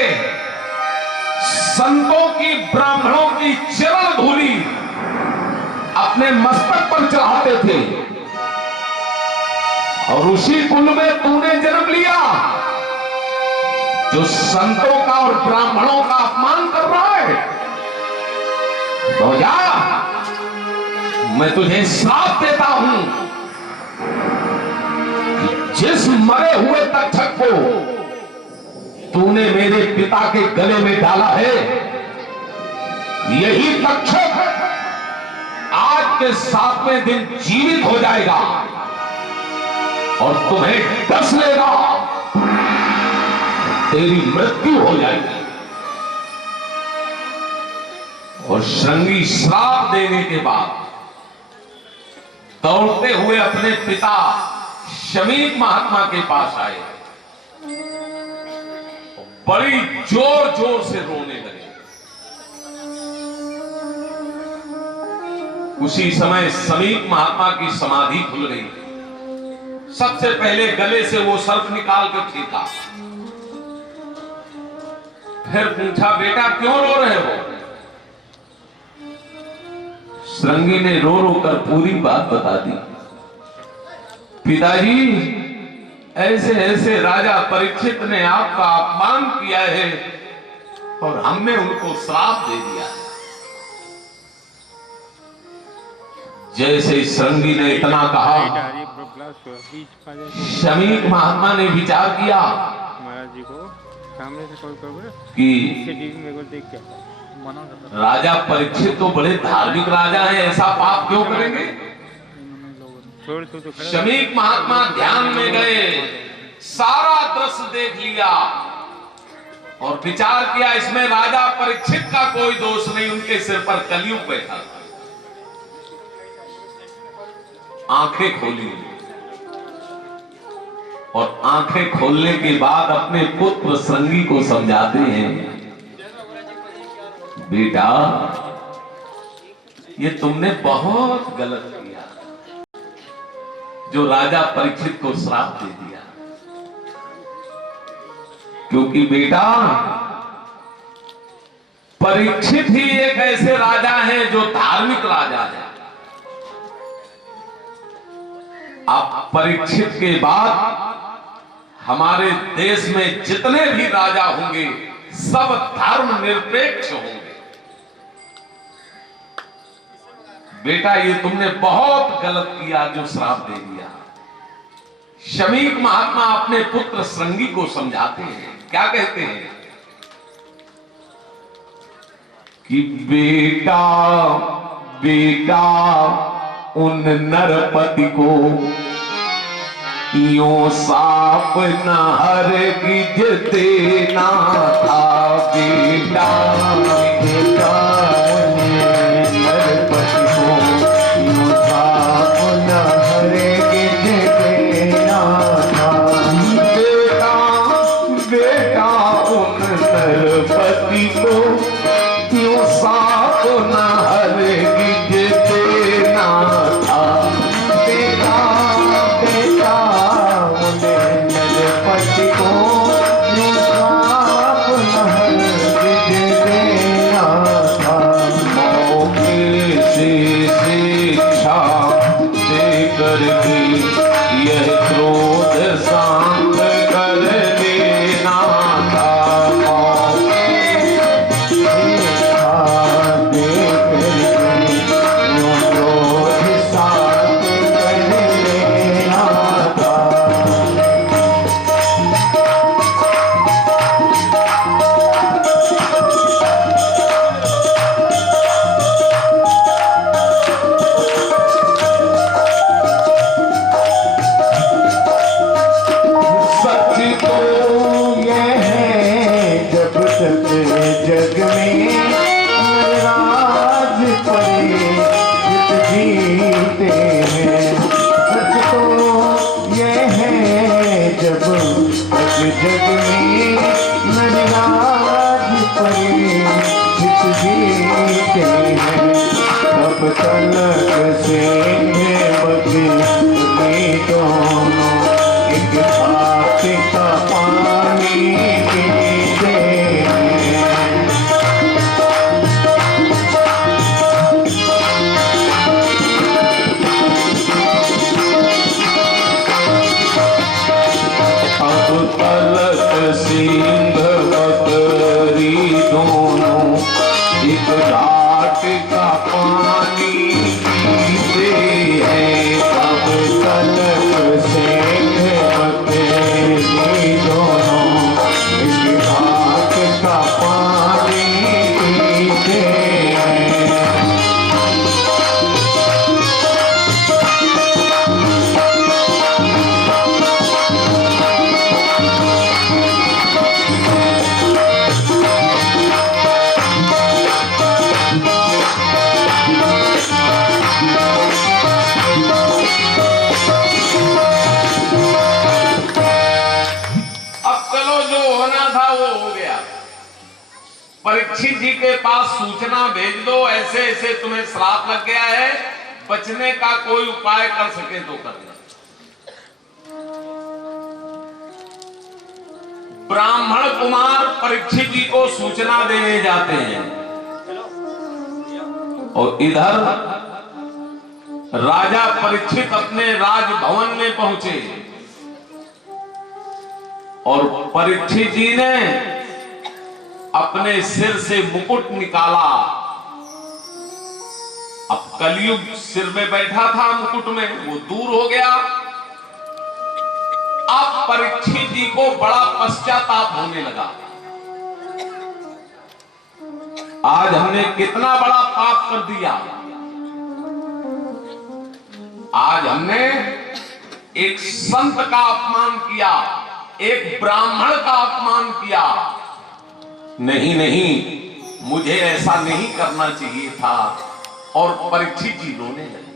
संतों की, ब्राह्मणों की चरण धूलि अपने मस्तक पर चढ़ाते थे और उसी कुल में तूने जन्म लिया जो संतों का और ब्राह्मणों का अपमान कर रहा है। तो जा, मैं तुझे श्राप देता हूं कि जिस मरे हुए तक्षक को तूने मेरे पिता के गले में डाला है, यही तक्षक आज के 7वें दिन जीवित हो जाएगा और तुम्हें डस लेगा, तेरी मृत्यु हो जाएगी। और श्रृंगी श्राप देने के बाद दौड़ते हुए अपने पिता शमीक महात्मा के पास आए, बड़ी जोर जोर से रोने लगे। उसी समय शमीक महात्मा की समाधि खुल गई। सबसे पहले गले से वो सर्प निकाल कर फेंका, फिर पूछा, बेटा क्यों रो रहे हो? श्रृंगी ने रो रो कर पूरी बात बता दी। पिताजी, ऐसे ऐसे राजा परीक्षित ने आपका अपमान किया है और हमने उनको श्राप दे दिया है। जैसे श्रृंगी ने इतना कहा, शमीक महात्मा ने विचार किया महाराज जी को सामने से कोई कि राजा परीक्षित तो बड़े धार्मिक राजा हैं, ऐसा पाप क्यों करेंगे? शमीक महात्मा ध्यान में गए, सारा दृश्य देख लिया और विचार किया इसमें राजा परीक्षित का कोई दोष नहीं, उनके सिर पर कलयुग बैठा। आंखें खोली और आंखें खोलने के बाद अपने पुत्र श्रृंगी को समझाते हैं, बेटा ये तुमने बहुत गलत किया जो राजा परीक्षित को श्राप दे दिया, क्योंकि बेटा परीक्षित ही एक ऐसे राजा हैं जो धार्मिक राजा है। अब परीक्षित के बाद हमारे देश में जितने भी राजा होंगे सब धर्म निरपेक्ष होंगे। बेटा ये तुमने बहुत गलत किया जो श्राप दे दिया। शमीक महात्मा अपने पुत्र श्रृंगी को समझाते हैं, क्या कहते हैं कि बेटा बेटा उन नरपति को यूं साप न हरगिज देना था। बेटा बेटा नरपति को यूं साप न हरगिज देना था। बेटा बेटा उन नरपति को यूं साप न हरगिज देना था। बेटा बेटा उन्हें नरपति को यूं साप न हरगिज देना था। मौके से शिक्षा देकर भी यह क्रोध शांत कर लेना था। जग में राज परीक्षित जीते हैं। सच तो यह है जब तक जग में राज परीक्षित जीते हैं, तब तलक से बचे दोनों एक साथ का पानी पीते हैं। परीक्षित जी के पास सूचना भेज दो, ऐसे ऐसे तुम्हें श्राप लग गया है, बचने का कोई उपाय कर सके तो करना। ब्राह्मण कुमार परीक्षित जी को सूचना देने जाते हैं और इधर राजा परीक्षित अपने राजभवन में पहुंचे और परीक्षित जी ने अपने सिर से मुकुट निकाला। अब कलयुग सिर में बैठा था मुकुट में, वो दूर हो गया। अब परीक्षित जी को बड़ा पश्चाताप होने लगा। आज हमने कितना बड़ा पाप कर दिया। आज हमने एक संत का अपमान किया, एक ब्राह्मण का अपमान किया। नहीं नहीं, मुझे ऐसा नहीं करना चाहिए था। और परीक्षित जी रोने लगे।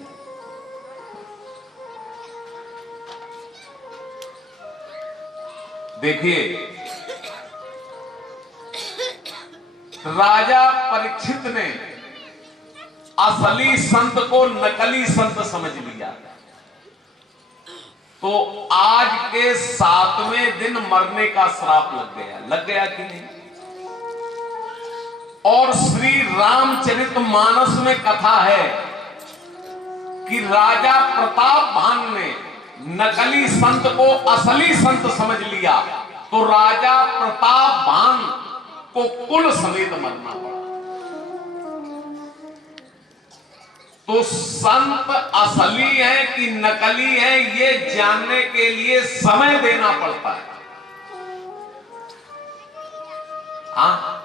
देखिए, राजा परीक्षित ने असली संत को नकली संत समझ लिया। तो आज के 7वें दिन मरने का श्राप लग गया कि नहीं? और श्री रामचरितमानस में कथा है कि राजा प्रतापभान ने नकली संत को असली संत समझ लिया, तो राजा प्रतापभान को कुल समेत मरना पड़ा। तो संत असली है कि नकली है, ये जानने के लिए समय देना पड़ता है। हाँ,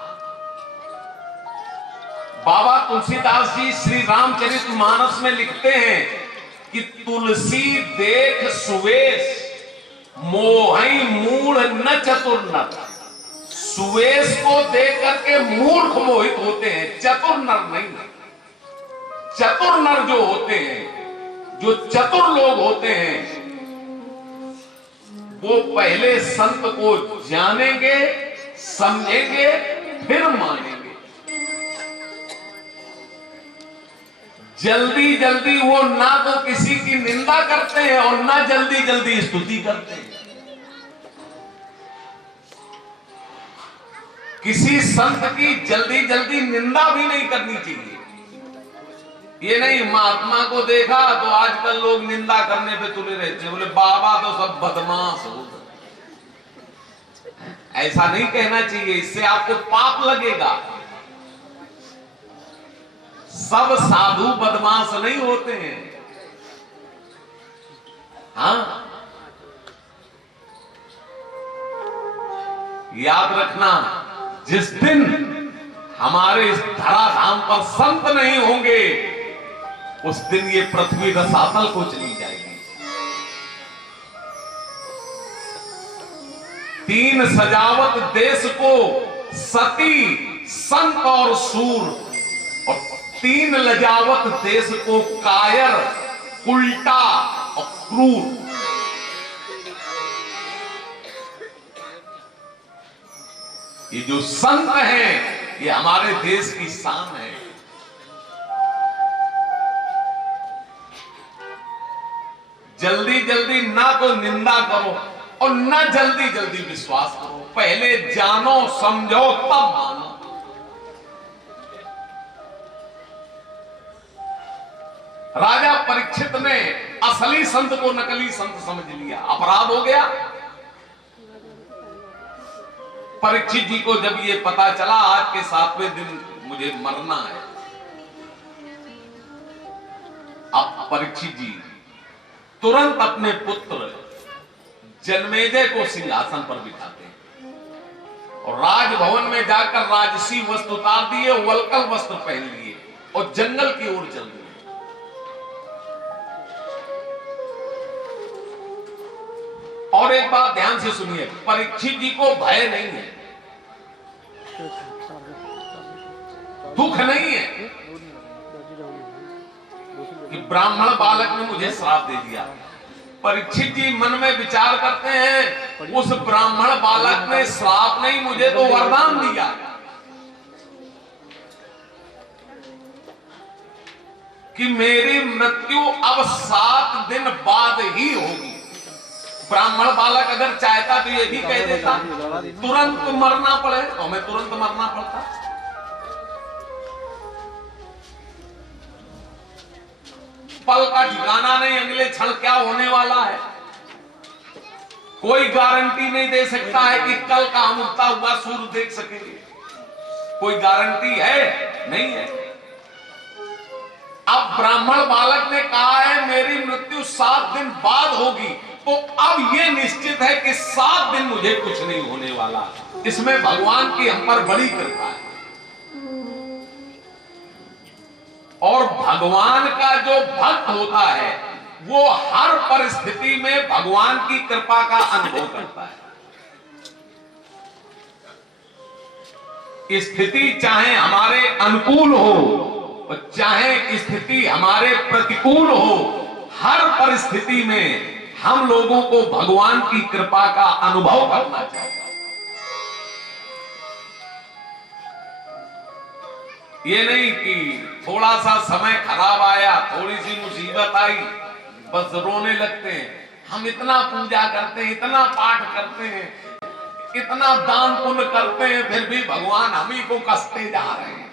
बाबा तुलसीदास जी श्री रामचरितमानस में लिखते हैं कि तुलसी देख सुवेश मोहई मूढ़ न चतुर नर। सुवेश को देख करके मूर्ख मोहित होते हैं, चतुर नर नहीं। चतुर नर जो होते हैं, जो चतुर लोग होते हैं, वो पहले संत को जानेंगे, समझेंगे, फिर मानेंगे। जल्दी जल्दी वो ना तो किसी की निंदा करते हैं और ना जल्दी जल्दी स्तुति करते हैं। किसी संत की जल्दी जल्दी निंदा भी नहीं करनी चाहिए। ये नहीं, महात्मा को देखा तो आजकल लोग निंदा करने पे तुले रहते हैं, बोले बाबा तो सब बदमाश हो। ऐसा नहीं कहना चाहिए, इससे आपको पाप लगेगा। सब साधु बदमाश नहीं होते हैं। हाँ, याद रखना, जिस दिन हमारे इस धराधाम पर संत नहीं होंगे, उस दिन ये पृथ्वी रसातल को चली जाएगी। 3 सजावट देश को सती, संत और सूर, और 3 लजावत देश को कायर, उल्टा और क्रूर। ये जो संत हैं, ये हमारे देश की शान है। जल्दी जल्दी ना तो निंदा करो और ना जल्दी जल्दी विश्वास करो। पहले जानो, समझो, तब मानो। राजा परीक्षित ने असली संत को नकली संत समझ लिया, अपराध हो गया। परीक्षित जी को जब ये पता चला आज के 7वें दिन मुझे मरना है, अब परीक्षित जी तुरंत अपने पुत्र जन्मेजय को सिंहासन पर बिठाते हैं और राजभवन में जाकर राजसी वस्त्र उतार दिए, वल्कल वस्त्र पहन लिए और जंगल की ओर चल दिए। और एक बात ध्यान से सुनिए, परीक्षित जी को भय नहीं है, दुख नहीं है कि ब्राह्मण बालक ने मुझे श्राप दे दिया। परीक्षित जी मन में विचार करते हैं, उस ब्राह्मण बालक ने श्राप नहीं, मुझे तो वरदान दिया। कि मेरी मृत्यु अब 7 दिन बाद ही होगी। ब्राह्मण बालक अगर चाहता तो ये भी कह देता तुरंत मरना पड़े तो हमें तुरंत मरना पड़ता। पल का ठिकाना नहीं, अगले क्षण क्या होने वाला है कोई गारंटी नहीं दे सकता है कि कल का हम उगता हुआ सूर्य देख सकेंगे। कोई गारंटी है नहीं है। अब ब्राह्मण बालक ने कहा है मेरी मृत्यु 7 दिन बाद होगी, तो अब यह निश्चित है कि 7 दिन मुझे कुछ नहीं होने वाला। इसमें भगवान की हम पर बड़ी कृपा है। और भगवान का जो भक्त होता है वो हर परिस्थिति में भगवान की कृपा का अनुभव करता है। स्थिति चाहे हमारे अनुकूल हो और चाहे स्थिति हमारे प्रतिकूल हो, हर परिस्थिति में हम लोगों को भगवान की कृपा का अनुभव करना चाहिए। ये नहीं कि थोड़ा सा समय खराब आया, थोड़ी सी मुसीबत आई, बस रोने लगते हैं। हम इतना पूजा करते हैं, इतना पाठ करते हैं, इतना दान पुण्य करते हैं, फिर भी भगवान हम ही को कसते जा रहे हैं।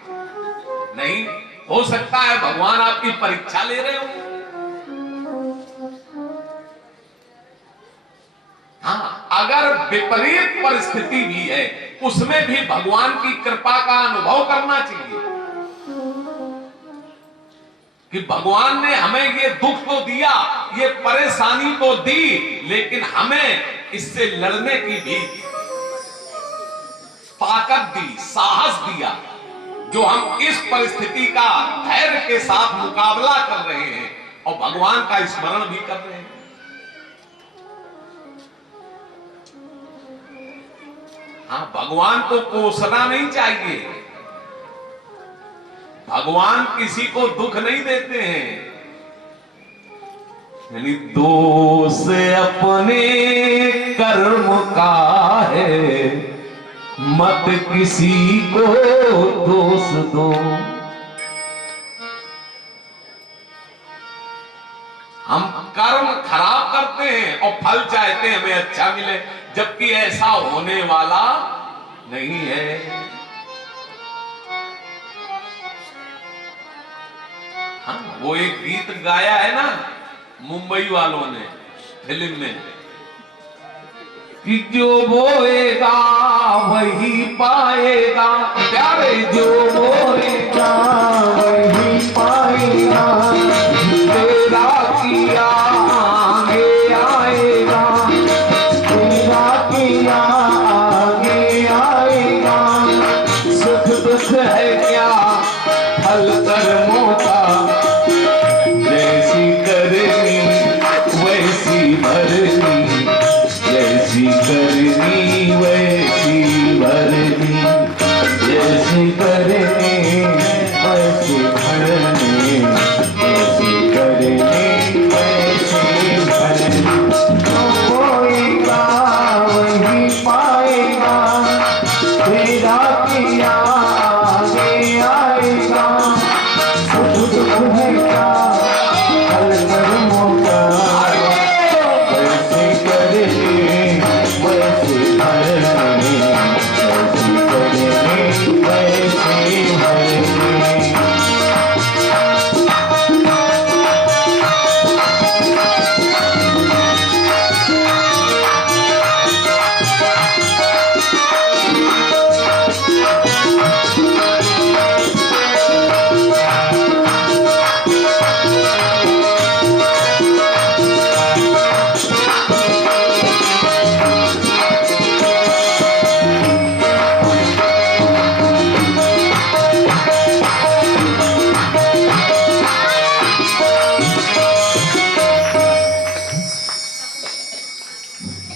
नहीं हो सकता है भगवान आपकी परीक्षा ले रहे हो। हाँ, अगर विपरीत परिस्थिति भी है उसमें भी भगवान की कृपा का अनुभव करना चाहिए कि भगवान ने हमें ये दुख तो दिया, ये परेशानी तो दी, लेकिन हमें इससे लड़ने की भी ताकत दी, साहस दिया, जो हम इस परिस्थिति का धैर्य के साथ मुकाबला कर रहे हैं और भगवान का स्मरण भी कर रहे हैं। हाँ, भगवान को कोसना नहीं चाहिए। भगवान किसी को दुख नहीं देते हैं। यानी दोष अपने कर्म का है, मत किसी को दोष दो। हम कर्म खराब करते हैं और फल चाहते हैं हमें अच्छा मिले, जबकि ऐसा होने वाला नहीं है। हाँ, वो एक गीत गाया है ना मुंबई वालों ने फिल्म में कि जो बोएगा वही पाएगा, प्यारे जो बोएगा वही पाएगा, तेरा किया आगे आएगा, तेरा किया आगे आएगा। सुख दुख है क्या फल कर्मों का, जैसी करनी वैसी भरनी, जैसी करनी वैसी भरनी, जैसे करने वैसे भरने, जैसे करने वैसे भरने। जो बोएगा वही पाएगा, तेरा किया आगे आएगा। सुख दुख है क्या फल कर्मों का, वैसे करने वैसे भरने, वैसे करने वैसे भरने।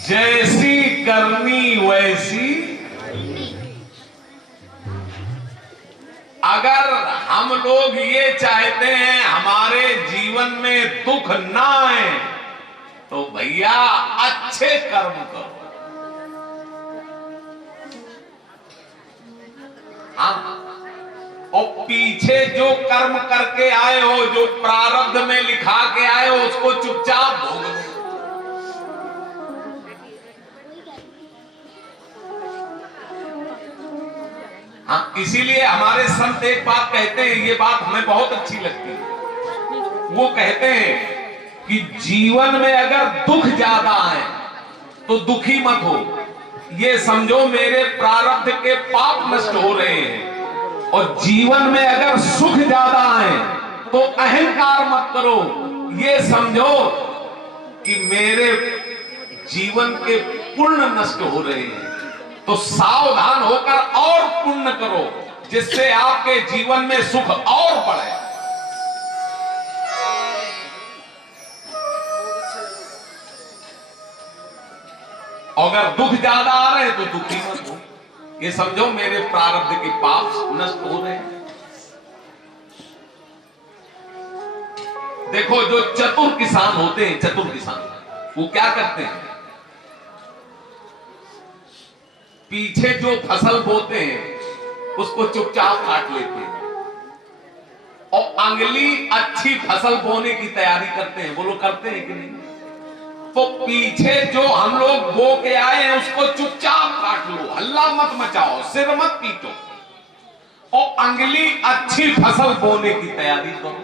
जैसी करनी वैसी। अगर हम लोग ये चाहते हैं हमारे जीवन में दुख ना आए, तो भैया अच्छे कर्म करो। हाँ, और पीछे जो कर्म करके आए हो, जो प्रारब्ध में लिखा के आए हो, उसको चुपचाप भोग लो। हाँ, इसीलिए हमारे संत एक बात कहते हैं, ये बात हमें बहुत अच्छी लगती है। वो कहते हैं कि जीवन में अगर दुख ज्यादा आए तो दुखी मत हो, ये समझो मेरे प्रारब्ध के पाप नष्ट हो रहे हैं। और जीवन में अगर सुख ज्यादा आए तो अहंकार मत करो, ये समझो कि मेरे जीवन के पुण्य नष्ट हो रहे हैं। तो सावधान होकर और पुण्य करो, जिससे आपके जीवन में सुख और बढ़े। अगर दुख ज्यादा आ रहे हैं तो दुखी मत हो, ये समझो मेरे प्रारब्ध के पाप नष्ट हो रहे हैं। देखो, जो चतुर किसान होते हैं, चतुर किसान वो क्या करते हैं, पीछे जो फसल बोते हैं उसको चुपचाप काट लेते हैं और अगली अच्छी फसल बोने की तैयारी करते हैं। वो लोग करते हैं कि नहीं? तो पीछे जो हम लोग बो के आए हैं उसको चुपचाप काट लो, हल्ला मत मचाओ, सिर मत पीटो और अगली अच्छी फसल बोने की तैयारी करो।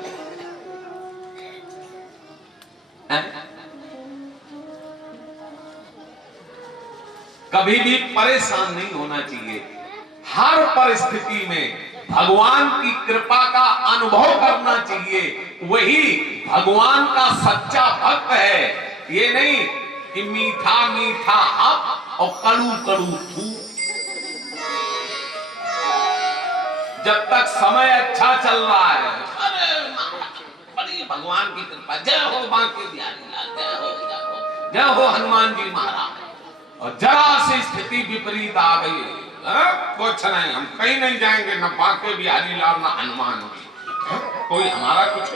कभी भी परेशान नहीं होना चाहिए। हर परिस्थिति में भगवान की कृपा का अनुभव करना चाहिए। वही भगवान का सच्चा भक्त है। ये नहीं कि मीठा मीठा हक और कड़ू कड़ू थू। जब तक समय अच्छा चल रहा है, अरे बड़ी भगवान की कृपा, जय हो बांके बिहारी लाल, जय हो, जय हो हनुमान जी महाराज। और जरा सी स्थिति विपरीत आ गई, कुछ नहीं, हम कहीं नहीं जाएंगे, न बांके बिहारी लाल न हनुमान जी, कोई हमारा कुछ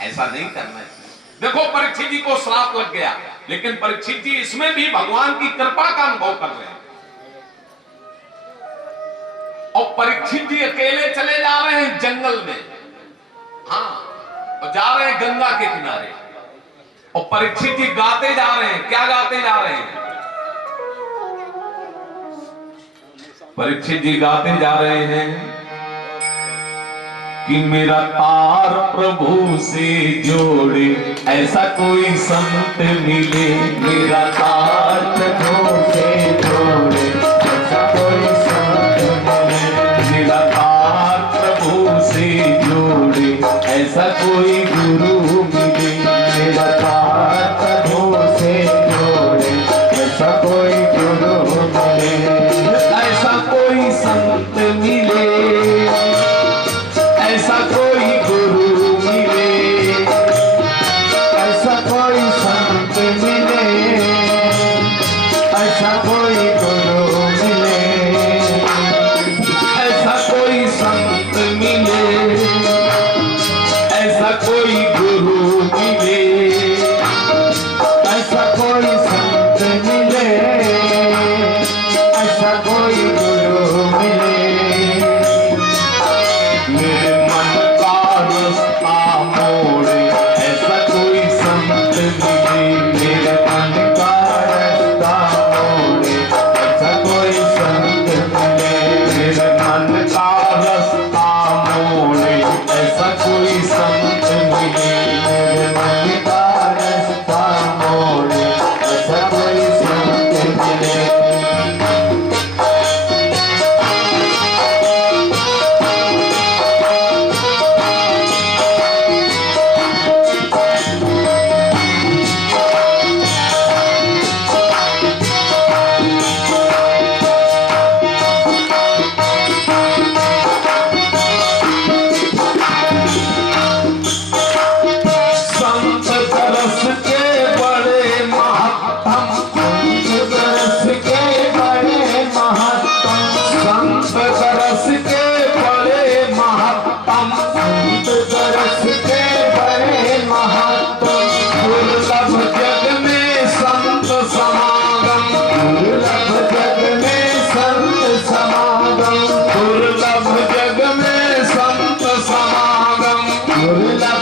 ऐसा नहीं करना चाहिए। देखो, परीक्षित जी को श्राप लग गया, लेकिन परीक्षित जी इसमें भी भगवान की कृपा का अनुभव कर रहे हैं। और परीक्षित जी अकेले चले जा रहे हैं जंगल में, हाँ, और जा रहे हैं गंगा के किनारे। और परीक्षित जी गाते जा रहे हैं। क्या गाते जा रहे हैं? परीक्षित जी गाते जा रहे हैं कि मेरा तार प्रभु से जोड़े, ऐसा कोई संत मिले। मेरा तार प्रभु से जोड़े, ऐसा कोई संत मिले। मेरा तार प्रभु से जोड़े, ऐसा कोई गुरु मिले। मेरा तार प्रभु से जोड़े, ऐसा कोई गुरु मिले। ऐसा कोई संत मिले, ऐसा कोई गुरु मिले, ऐसा कोई संत मिले, ऐसा कोई गुरु मिले, ऐसा कोई संत मिले, ऐसा कोई गुरु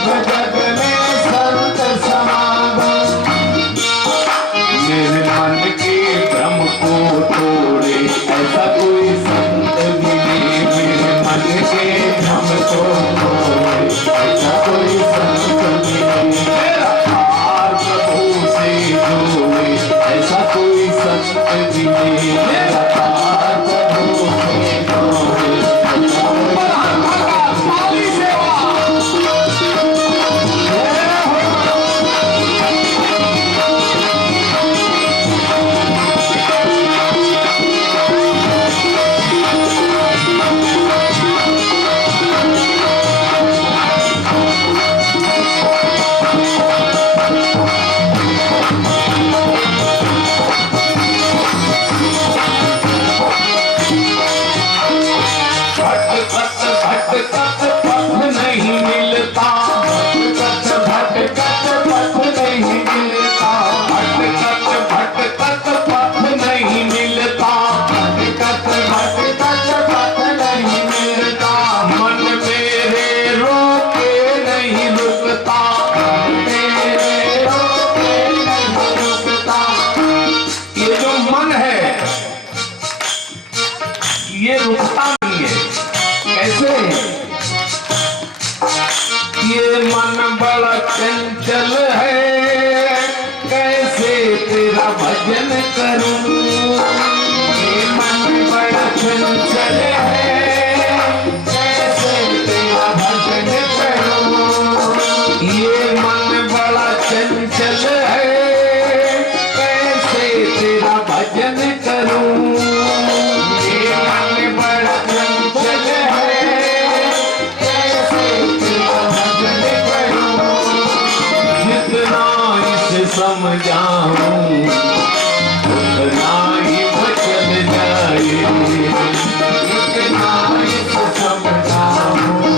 जग जग में संत समागम। मेरे मन के भ्रम को तोड़े ऐसा कोई संत मिले। मेरे मन के भ्रम को तोड़े ऐसा कोई संत मिले। मेरा हार प्रभु से जोड़े ऐसा कोई संत मिले। मेरा हार प्रभु से जोड़े ऐसा कोई भटकत पथ नहीं मिलता। भटकत पथ नहीं मिलता। भटकत पथ नहीं मिलता। भटकत पथ नहीं मिलता। मन मेरे रोके नहीं रुकता। मेरे रोके नहीं रुकता। ये जो मन है ये रुकता नहीं है। कैसे? ये मन बड़ा चंचल है, कैसे तेरा भजन करूं। ये मन बड़ा चंचल है, कैसे तेरा भजन करूं। ये मन बड़ा चंचल है, कैसे तेरा भजन करूं। ये मन बड़ा चंचल है, कैसे तेरा भजन करूं। जितना इसे समझाऊं उतना ही बचल जाए। जितना इसे समझाऊं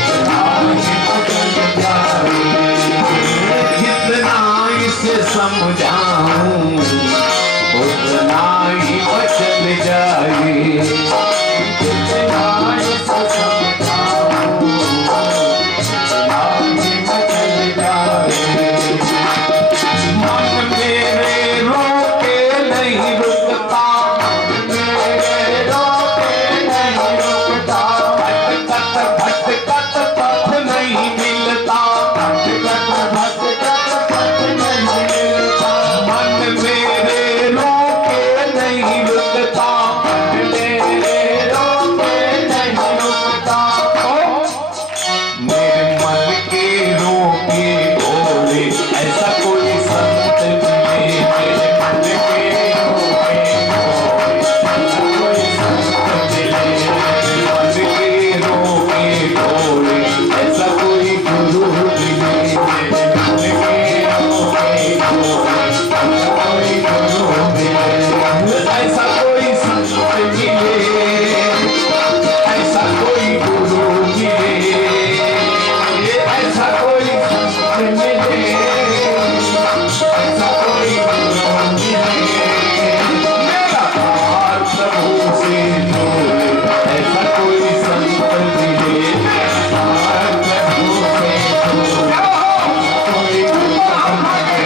उतना ही बचल जाए। जितना इसे समझाऊं उतना ही बचल जाए। जितना इसे समझाऊं उतना ही बचल जाए। मन मेरे रोके नहीं रुकता। मेरे रोके नहीं रुकता। भटकत पथ नहीं मिलता। भटकत पथ नहीं मिलता। मन मेरे रोके नहीं रुकता। मेरे रोके नहीं रुकता। मेरे मन के रोके बोले ऐसा कोई संत मिले। मेरे मन के रोके बोले ऐसा कोई संत मिले। मेरे मन के रोके बोले ऐसा कोई गुरु मिले। मेरे मन के रोके बोले ऐसा कोई गुरु मिले। ऐसा कोई संत मिले। ऐसा कोई गुरु मिले। ऐसा कोई संत मिले। ऐसा कोई गुरु मिले। मेरा हार प्रभु से जोड़े ऐसा कोई संत मिले। मेरा हार प्रभु से जोड़े कोई संत मिले।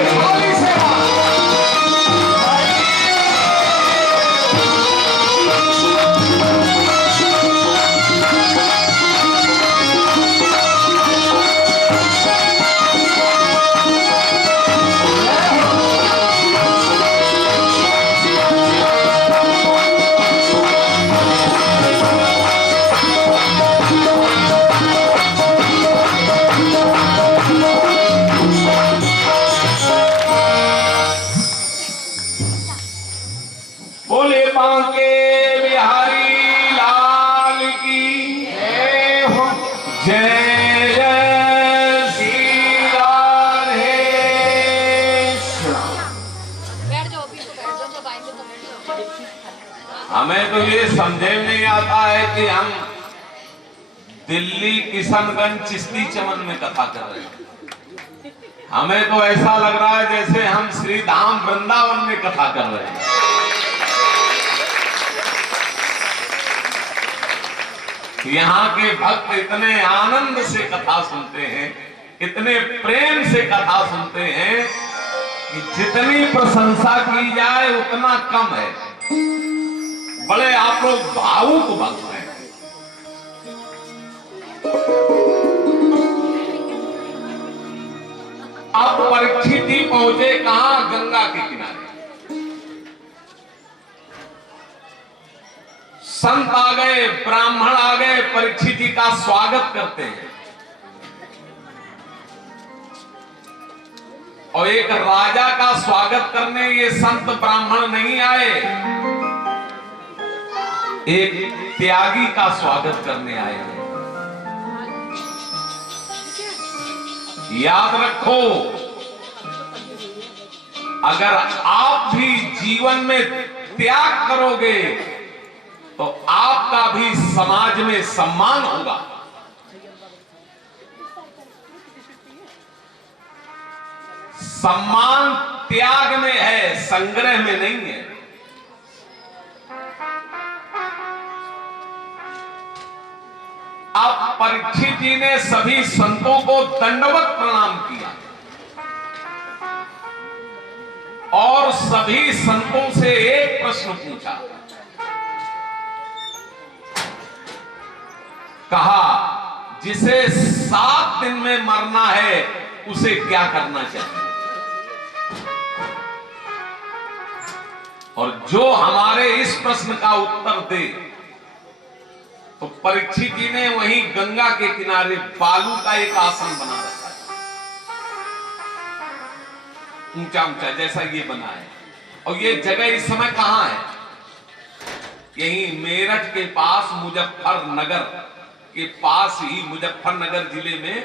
बोले बांके बिहारी लाल की जय हो। जय जय श्री राधे श्याम। बैठ जाओ अभी तो बैठ जाओ, जब आएंगे तो बैठ जाओ। हमें तो ये समझे में नहीं आता है कि हम दिल्ली किशनगंज चिश्ती चमन में कथा कर रहे हैं। हमें तो ऐसा लग रहा है जैसे हम श्री धाम वृंदावन में कथा कर रहे हैं। यहाँ के भक्त इतने आनंद से कथा सुनते हैं, इतने प्रेम से कथा सुनते हैं कि जितनी प्रशंसा की जाए उतना कम है। बड़े आप लोग भावुक भक्त हैं। अब परीक्षित जी पहुंचे कहां? गंगा के किनारे। संत आ गए, ब्राह्मण आ गए, परीक्षित जी का स्वागत करते हैं। और एक राजा का स्वागत करने ये संत ब्राह्मण नहीं आए, एक त्यागी का स्वागत करने आए हैं। याद रखो, अगर आप भी जीवन में त्याग करोगे तो आपका भी समाज में सम्मान होगा। सम्मान त्याग में है, संग्रह में नहीं है। अब परीक्षित जी ने सभी संतों को दंडवत प्रणाम किया और सभी संतों से एक प्रश्न पूछा। कहा, जिसे 7 दिन में मरना है उसे क्या करना चाहिए? और जो हमारे इस प्रश्न का उत्तर दे, तो परीक्षित जी ने वहीं गंगा के किनारे बालू का एक आसन बना रखा है, ऊंचा ऊंचा जैसा ये बना है। और ये जगह इस समय कहां है? यहीं मेरठ के पास, मुजफ्फरनगर के पास ही, मुजफ्फरनगर जिले में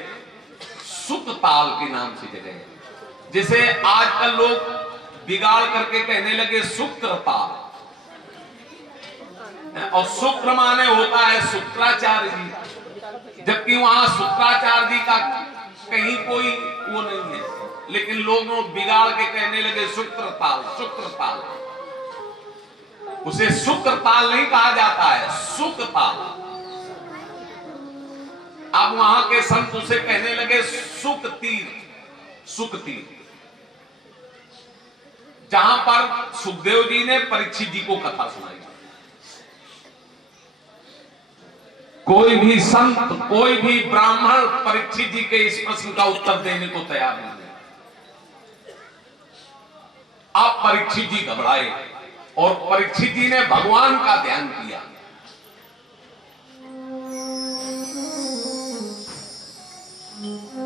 सुकताल के नाम से जगह है, जिसे आजकल लोग बिगाड़ करके कहने लगे शुक्रताल। और शुक्र माने होता है शुक्राचार्य जी, जबकि वहां शुक्राचार्य जी का कहीं कोई वो नहीं है, लेकिन लोग बिगाड़ के कहने लगे शुक्रताल, शुक्रताल। उसे शुक्रताल नहीं कहा जाता है, सुकताल। अब वहां के संत उसे कहने लगे सुकतीर, सुकतीर, जहां पर सुखदेव जी ने परीक्षित जी को कथा सुनाई। कोई भी संत, कोई भी ब्राह्मण परीक्षित जी के इस प्रश्न का उत्तर देने को तैयार नहीं है। अब परीक्षित जी घबराए और परीक्षित जी ने भगवान का ध्यान किया।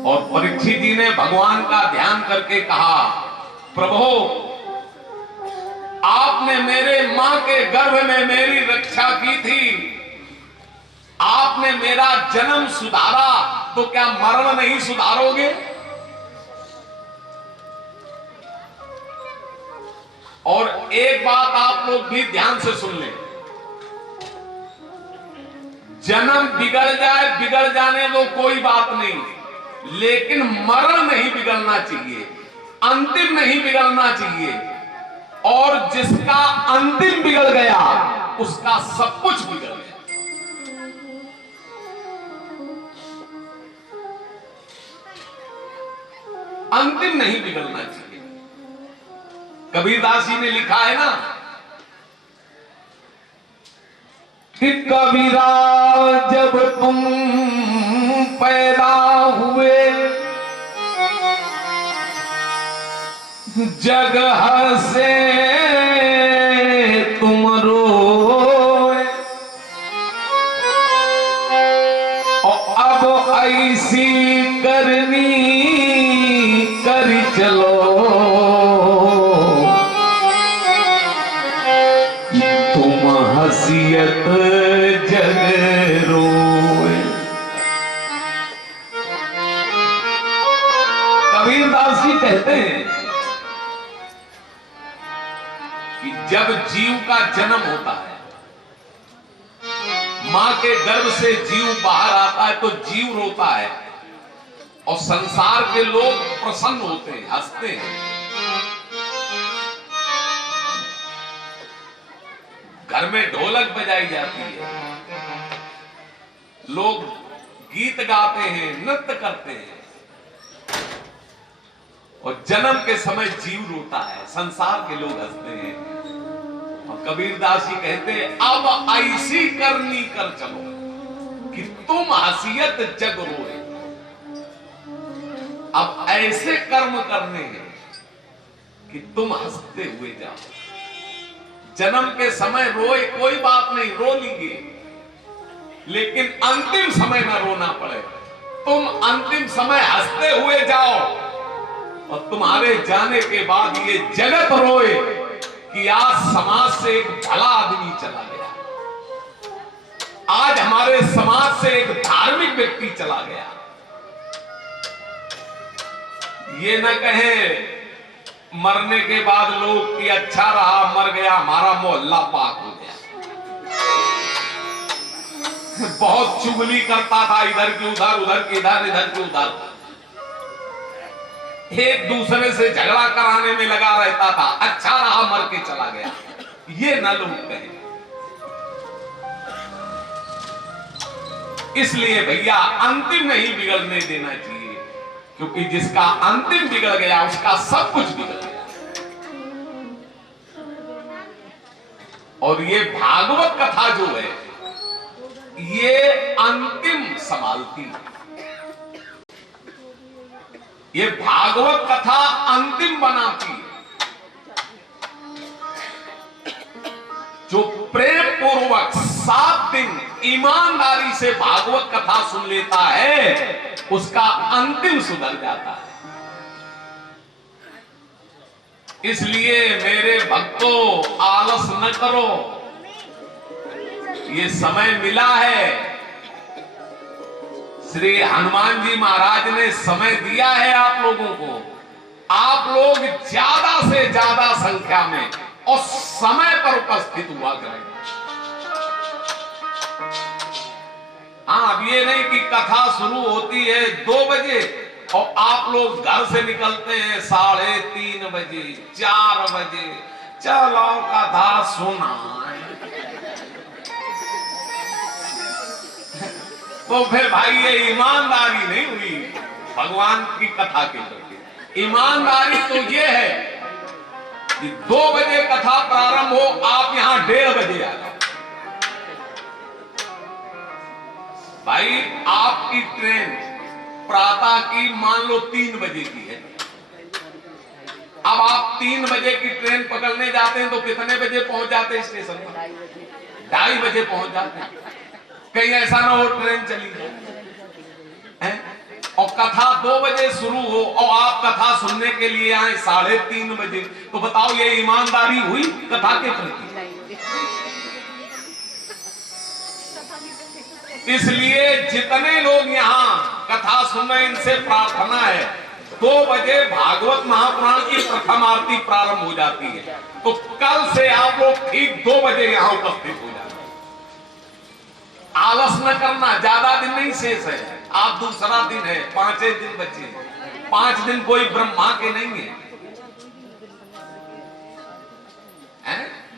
और परीक्षित जी ने भगवान का ध्यान करके कहा, प्रभु, आपने मेरे मां के गर्भ में मेरी रक्षा की थी, आपने मेरा जन्म सुधारा, तो क्या मरण नहीं सुधारोगे? और एक बात आप लोग भी ध्यान से सुन लें, जन्म बिगड़ जाए, बिगड़ जाने दो, कोई बात नहीं, लेकिन मरण नहीं बिगड़ना चाहिए, अंतिम नहीं बिगड़ना चाहिए। और जिसका अंतिम बिगड़ गया उसका सब कुछ बिगड़ गया। अंतिम नहीं बिगड़ना चाहिए। कबीरदास जी ने लिखा है ना कि कबीरा, जब तुम पैदा हुए जग हंसे तुम रोए, और अब ऐसी करनी कर चलो, तुम हंसियत जग रोए। कबीरदास जी कहते हैं कि जब जीव का जन्म होता है, मां के गर्भ से जीव बाहर आता है, तो जीव रोता है और संसार के लोग प्रसन्न होते हैं, हंसते हैं। घर में ढोलक बजाई जाती है, लोग गीत गाते हैं, नृत्य करते हैं, और जन्म के समय जीव रोता है, संसार के लोग हंसते हैं। और कबीरदास जी कहते हैं, अब ऐसी करनी कर चलो कि तुम हसीयत जग रोए। अब ऐसे कर्म करने हैं कि तुम हंसते हुए जाओ। जन्म के समय रोए कोई बात नहीं, रो लीजिए, लेकिन अंतिम समय में रोना पड़े। तुम अंतिम समय हंसते हुए जाओ और तुम्हारे जाने के बाद ये जगत रोए कि आज समाज से एक भला आदमी चला गया, आज हमारे समाज से एक धार्मिक व्यक्ति चला गया। ये न कहे मरने के बाद लोग कि अच्छा रहा, मर गया, हमारा मोहल्ला पाक हो गया। बहुत चुगली करता था, इधर की उधर, उधर की इधर, इधर की उधर, एक दूसरे से झगड़ा कराने में लगा रहता था। अच्छा रहा, मर के चला गया, ये न लोग कहें। इसलिए भैया अंतिम नहीं बिगड़ने देना चाहिए, क्योंकि जिसका अंतिम बिगड़ गया उसका सब कुछ बिगड़ गया। और ये भागवत कथा जो है ये अंतिम संभालती है। ये भागवत कथा अंतिम बनाती है। जो प्रेम पूर्वक 7 दिन ईमानदारी से भागवत कथा सुन लेता है उसका अंतिम सुधर जाता है। इसलिए मेरे भक्तों, आलस न करो, ये समय मिला है। श्री हनुमान जी महाराज ने समय दिया है आप लोगों को। आप लोग ज्यादा से ज्यादा संख्या में और समय पर उपस्थित हुआ करें। हाँ, अब ये नहीं कि कथा शुरू होती है 2 बजे और आप लोग घर से निकलते हैं 3:30 बजे, 4 बजे, चलो कथा सुना। तो फिर भाई ये ईमानदारी नहीं हुई भगवान की कथा के प्रति। ईमानदारी तो ये है कि 2 बजे कथा प्रारंभ हो, आप यहां 1:30 बजे आ जाओ। भाई आपकी ट्रेन प्रातः की मान लो 3 बजे की है। अब आप 3 बजे की ट्रेन पकड़ने जाते हैं तो कितने बजे पहुंच जाते हैं स्टेशन पर? 2:30 बजे पहुंच जाते हैं। कहीं ऐसा ना हो ट्रेन चली जाए और कथा 2 बजे शुरू हो और आप कथा सुनने के लिए आए 3:30 बजे, तो बताओ ये ईमानदारी हुई कथा के प्रति? इसलिए जितने लोग यहाँ कथा सुन रहे हैं इनसे प्रार्थना है 2 बजे भागवत महापुराण की प्रथम आरती प्रारंभ हो जाती है, तो कल से आप लोग ठीक 2 बजे यहाँ उपस्थित हो जाए। आलस न करना, ज्यादा दिन नहीं शेष है, आप दूसरा दिन है, 5 दिन बचे। 5 दिन कोई ब्रह्मा के नहीं है,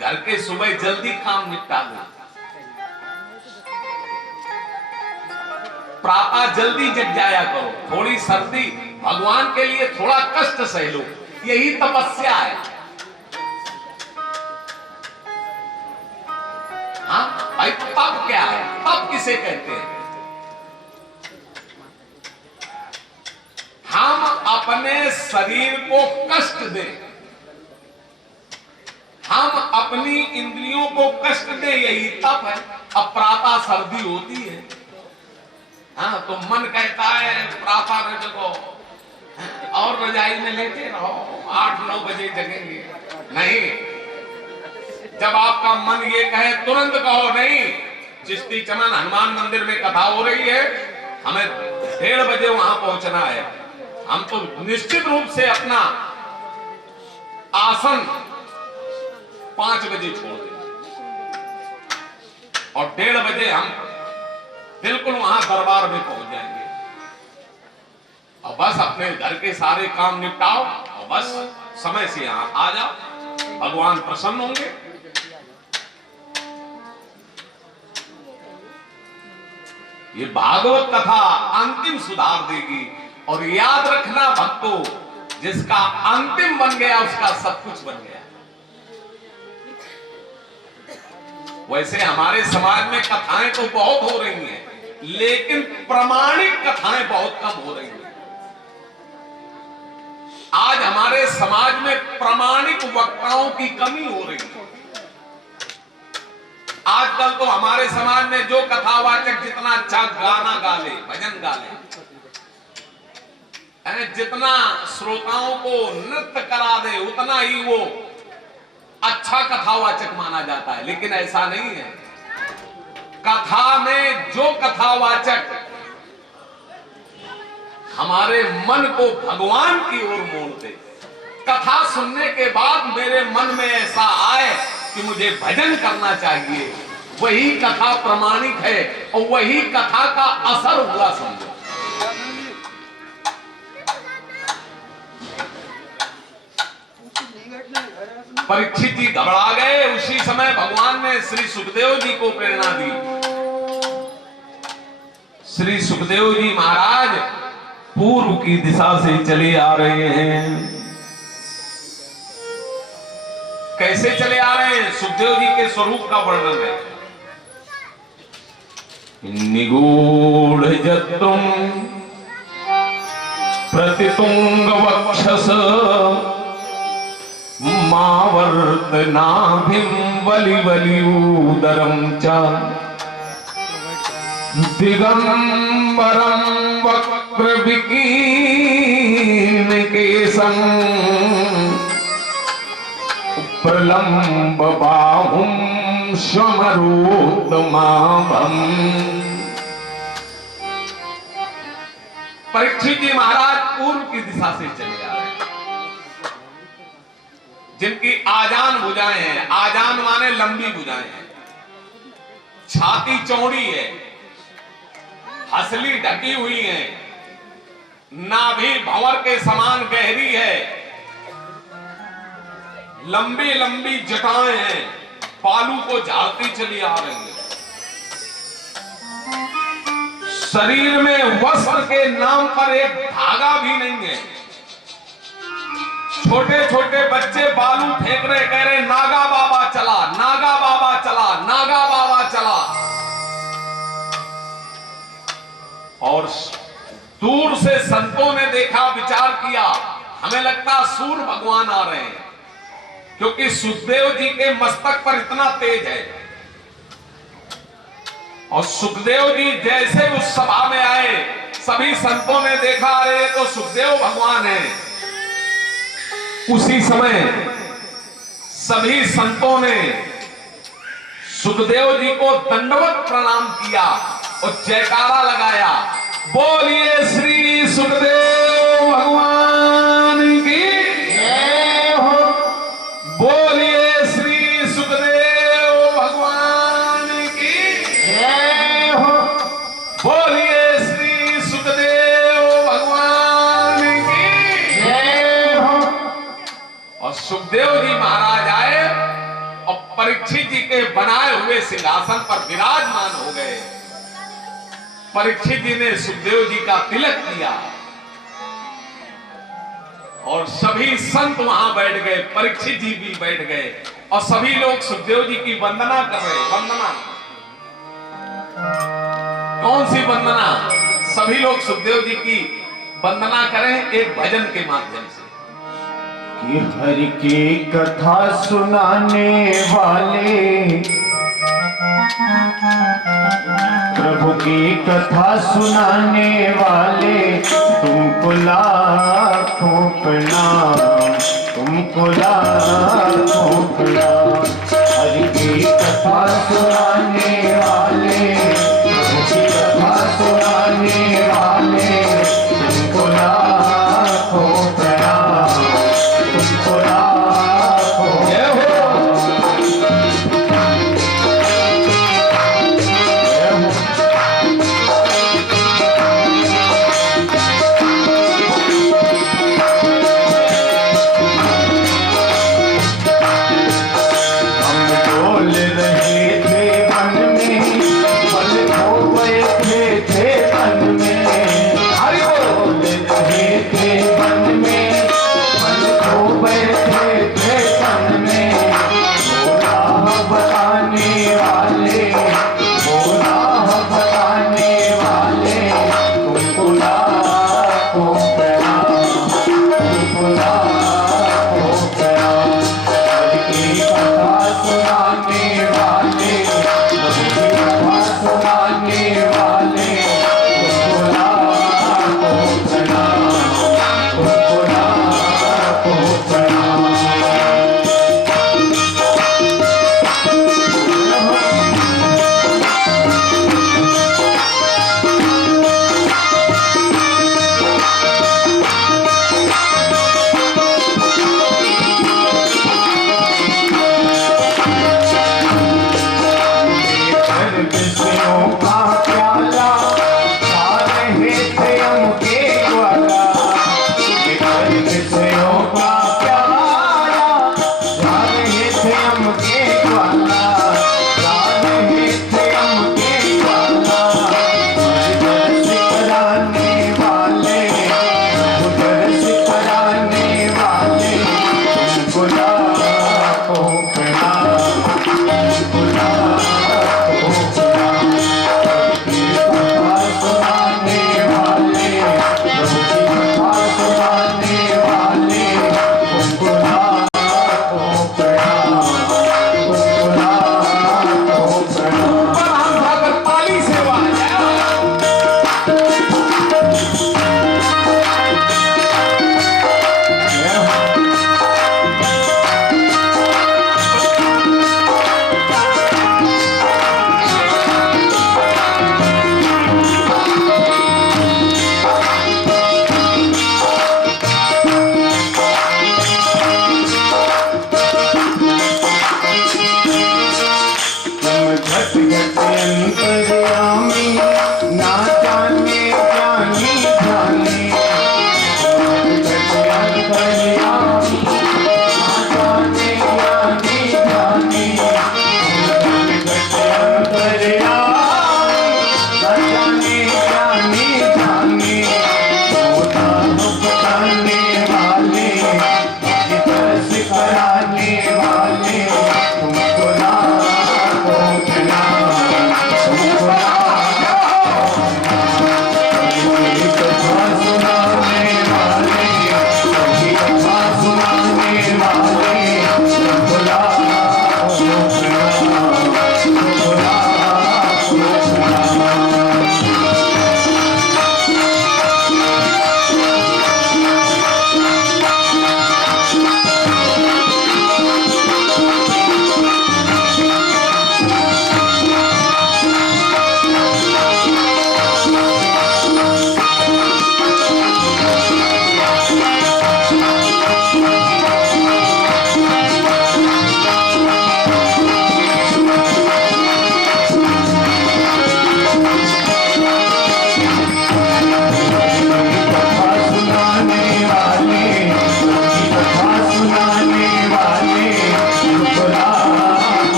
घर के सुबह जल्दी काम निपटा दो, प्रातः जल्दी जग जाया करो। थोड़ी सर्दी भगवान के लिए थोड़ा कष्ट सह लो, यही तपस्या है। हाँ भाई, तप क्या है? तप किसे कहते हैं? हम अपने शरीर को कष्ट दें, हम अपनी इंद्रियों को कष्ट दें, यही तप है। अब प्रातः सर्दी होती है, हाँ, तो मन कहता है प्रातः न जगो और रजाई में लेटे रहो, 8-9 बजे जगेंगे। नहीं, जब आपका मन ये कहे तुरंत कहो नहीं। चिश्ती चमन हनुमान मंदिर में कथा हो रही है, हमें 1:30 बजे वहां पहुंचना है, हम तो निश्चित रूप से अपना आसन 5 बजे छोड़ देंगे और 1:30 बजे हम बिल्कुल वहां दरबार में पहुंच जाएंगे। और बस अपने घर के सारे काम निपटाओ और बस समय से यहां आ जाओ, भगवान प्रसन्न होंगे। ये भागवत कथा अंतिम सुधार देगी। और याद रखना भक्तों, जिसका अंतिम बन गया उसका सब कुछ बन गया। वैसे हमारे समाज में कथाएं तो बहुत हो रही हैं, लेकिन प्रमाणिक कथाएं बहुत कम हो रही हैं। आज हमारे समाज में प्रमाणिक वक्ताओं की कमी हो रही है। आजकल तो हमारे समाज में जो कथावाचक जितना अच्छा गाना गा ले, भजन गा ले, जितना श्रोताओं को नृत्य करा दे, उतना ही वो अच्छा कथावाचक माना जाता है। लेकिन ऐसा नहीं है। कथा में जो कथावाचक हमारे मन को भगवान की ओर मोड़ दे, कथा सुनने के बाद मेरे मन में ऐसा आए कि मुझे भजन करना चाहिए, वही कथा प्रमाणिक है और वही कथा का असर हुआ समझो। परीक्षित जी घबरा गए। उसी समय भगवान ने श्री सुखदेव जी को प्रेरणा दी। श्री सुखदेव जी महाराज पूर्व की दिशा से चले आ रहे हैं। कैसे चले आ रहे हैं? सुखदेव जी के स्वरूप का वर्णन है। निगूढ़ जत्रुम प्रतितुंग वक्षस मावर्तनाभिं वलिवलिउदरं च दिगंबरं वक्रविकीर्णकेशं प्रलम्ब बाहुं श्वमरोत्तमाभम्। परीक्षित जी महाराज पूर्व की दिशा से चले आ रहे हैं। जिनकी आजान भुजाएं हैं, आजान माने लंबी भुजाएं हैं, छाती चौड़ी है, हसली ढकी हुई है, नाभि भंवर के समान गहरी है, लंबी लंबी जटाएं हैं, बालू को झाड़ती चली आ रही है। शरीर में वस्त्र के नाम पर एक धागा भी नहीं है। छोटे छोटे बच्चे बालू फेंक रहे, कह रहे नागा बाबा चला, नागा बाबा चला, नागा बाबा चला। और दूर से संतों ने देखा, विचार किया, हमें लगता सूर्य भगवान आ रहे हैं, क्योंकि सुखदेव जी के मस्तक पर इतना तेज है। और सुखदेव जी जैसे उस सभा में आए, सभी संतों ने देखा, अरे ये तो सुखदेव भगवान है। उसी समय सभी संतों ने सुखदेव जी को दंडवत प्रणाम किया और जयकारा लगाया, बोलिए श्री सुखदेव भगवान की जय हो, बोलिए श्री सुखदेव भगवान की जय हो, बोलिए श्री सुखदेव भगवान की जय हो। और सुखदेव जी महाराज आए और परीक्षित जी के बनाए हुए सिंहासन पर विराजमान हो गए। परीक्षित जी ने सुखदेव जी का तिलक किया और सभी संत वहां बैठ गए, परीक्षित जी भी बैठ गए और सभी लोग सुखदेव जी की वंदना कर रहे। वंदना कौन सी वंदना? सभी लोग सुखदेव जी की वंदना करें एक भजन के माध्यम से। कि हरि की कथा सुनाने वाले, प्रभु की कथा सुनाने वाले, तुमको लाखों प्रणाम, तुमको लाखों प्रणाम। हरि की कथा सुनाने वाले, प्रभु की कथा सुनाने वाले, तुमको लाखों प्रणाम, तुमको लाखों जय हो।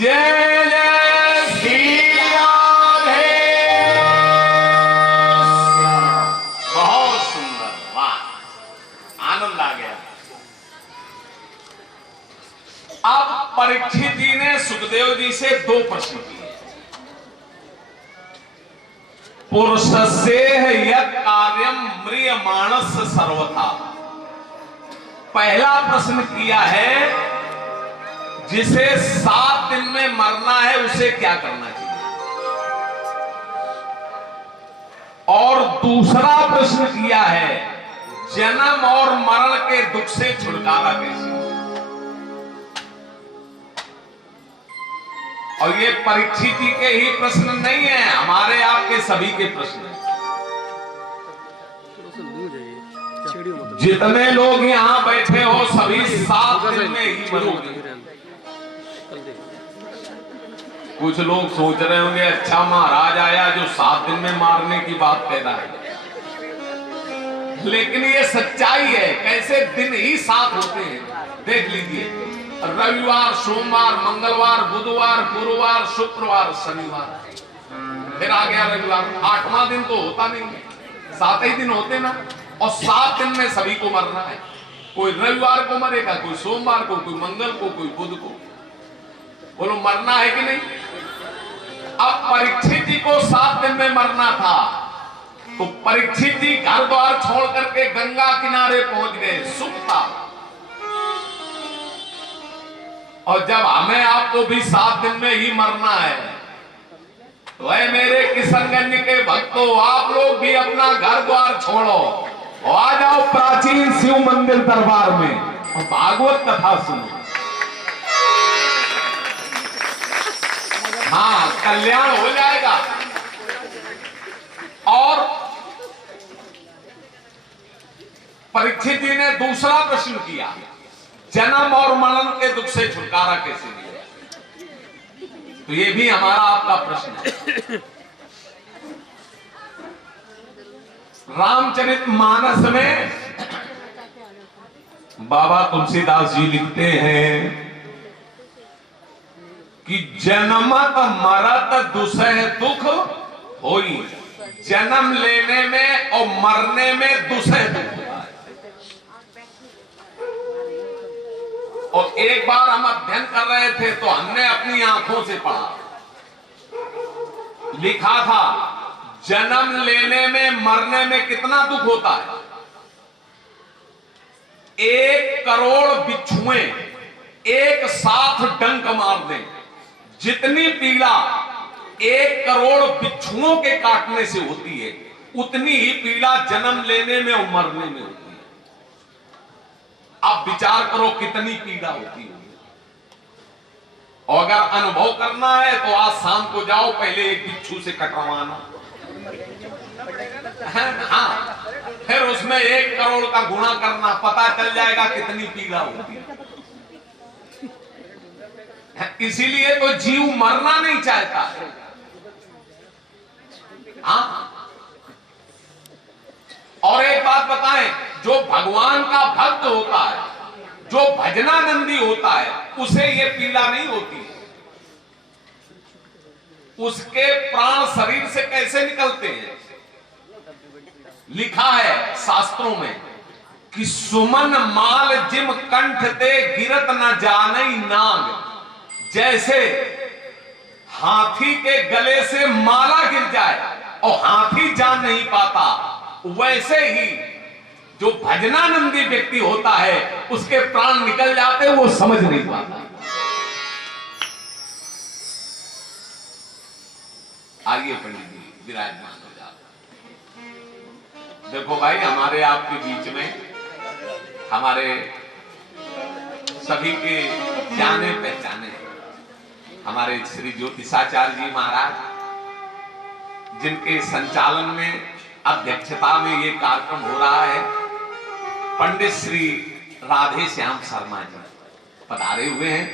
जय जय श्री राधे। बहुत सुंदर, वाह, आनंद आ गया। अब परीक्षित जी ने सुखदेव जी से 2 प्रश्न किए। पुरुषस्य यत् कार्यम म्रियमाणस् सर्वथा। पहला प्रश्न किया है, जिसे 7 दिन में मरना है उसे क्या करना चाहिए। और दूसरा प्रश्न किया है, जन्म और मरण के दुख से छुटकारा कैसे। और ये परीक्षित जी के ही प्रश्न नहीं है, हमारे आपके सभी के प्रश्न हैं। जितने लोग यहाँ बैठे हो सभी 7 दिन में ही मरोगे। कुछ लोग सोच रहे होंगे अच्छा महाराज आया जो 7 दिन में मारने की बात कह रहा है, लेकिन ये सच्चाई है। कैसे दिन ही 7 होते हैं देख लीजिए, रविवार, सोमवार, मंगलवार, बुधवार, गुरुवार, शुक्रवार, शनिवार, फिर आ गया रविवार। 8वां दिन तो होता नहीं है, 7 ही दिन होते ना। और 7 दिन में सभी को मरना है। कोई रविवार को मरेगा, कोई सोमवार को, कोई मंगल को, कोई बुध को। बोलो मरना है कि नहीं। अब परीक्षित जी को 7 दिन में मरना था, तो परीक्षित जी घर द्वार छोड़ करके गंगा किनारे पहुंच गए, सुख था। और जब हमें आपको भी 7 दिन में ही मरना है, तो वह मेरे किशनगंज के भक्तों, आप लोग भी अपना घर द्वार छोड़ो और आ जाओ प्राचीन शिव मंदिर दरबार में और भागवत कथा सुनो। हाँ, कल्याण हो जाएगा। और परीक्षित जी ने दूसरा प्रश्न किया, जन्म और मरण के दुख से छुटकारा कैसे मिले। तो ये भी हमारा आपका प्रश्न है। रामचरितमानस में बाबा तुलसीदास जी लिखते हैं कि जन्मत मरत दुसह दुख होई। जन्म लेने में और मरने में दुसह दुख होता है। और एक बार हम अध्ययन कर रहे थे तो हमने अपनी आंखों से पढ़ा, लिखा था जन्म लेने में मरने में कितना दुख होता है। 1 करोड़ बिच्छुएं एक साथ डंक मार दें, जितनी पीड़ा 1 करोड़ बिच्छुओं के काटने से होती है, उतनी ही पीड़ा जन्म लेने में और मरने में होती है। अब विचार करो कितनी पीड़ा होती है। और अगर अनुभव करना है तो आज शाम को जाओ, पहले एक बिच्छू से कटवाना, हाँ, फिर उसमें 1 करोड़ का गुणा करना, पता चल जाएगा कितनी पीड़ा होती है। इसीलिए तो जीव मरना नहीं चाहता। हाँ, और एक बात बताएं, जो भगवान का भक्त होता है, जो भजनानंदी होता है, उसे ये पीड़ा नहीं होती है। उसके प्राण शरीर से कैसे निकलते हैं। लिखा है शास्त्रों में कि सुमन माल जिम कंठ दे गिरत न जानई नाग। जैसे हाथी के गले से माला गिर जाए और हाथी जान नहीं पाता, वैसे ही जो भजनानंदी व्यक्ति होता है उसके प्राण निकल जाते, वो समझ नहीं पाता। आइए पंडित जी विराजमान हो जाते। देखो भाई, हमारे आपके बीच में हमारे सभी के जाने पहचाने हमारे श्री ज्योतिषाचार्य जी महाराज, जिनके संचालन में अध्यक्षता में ये कार्यक्रम हो रहा है, पंडित श्री राधे श्याम शर्मा जी पधारे हुए हैं।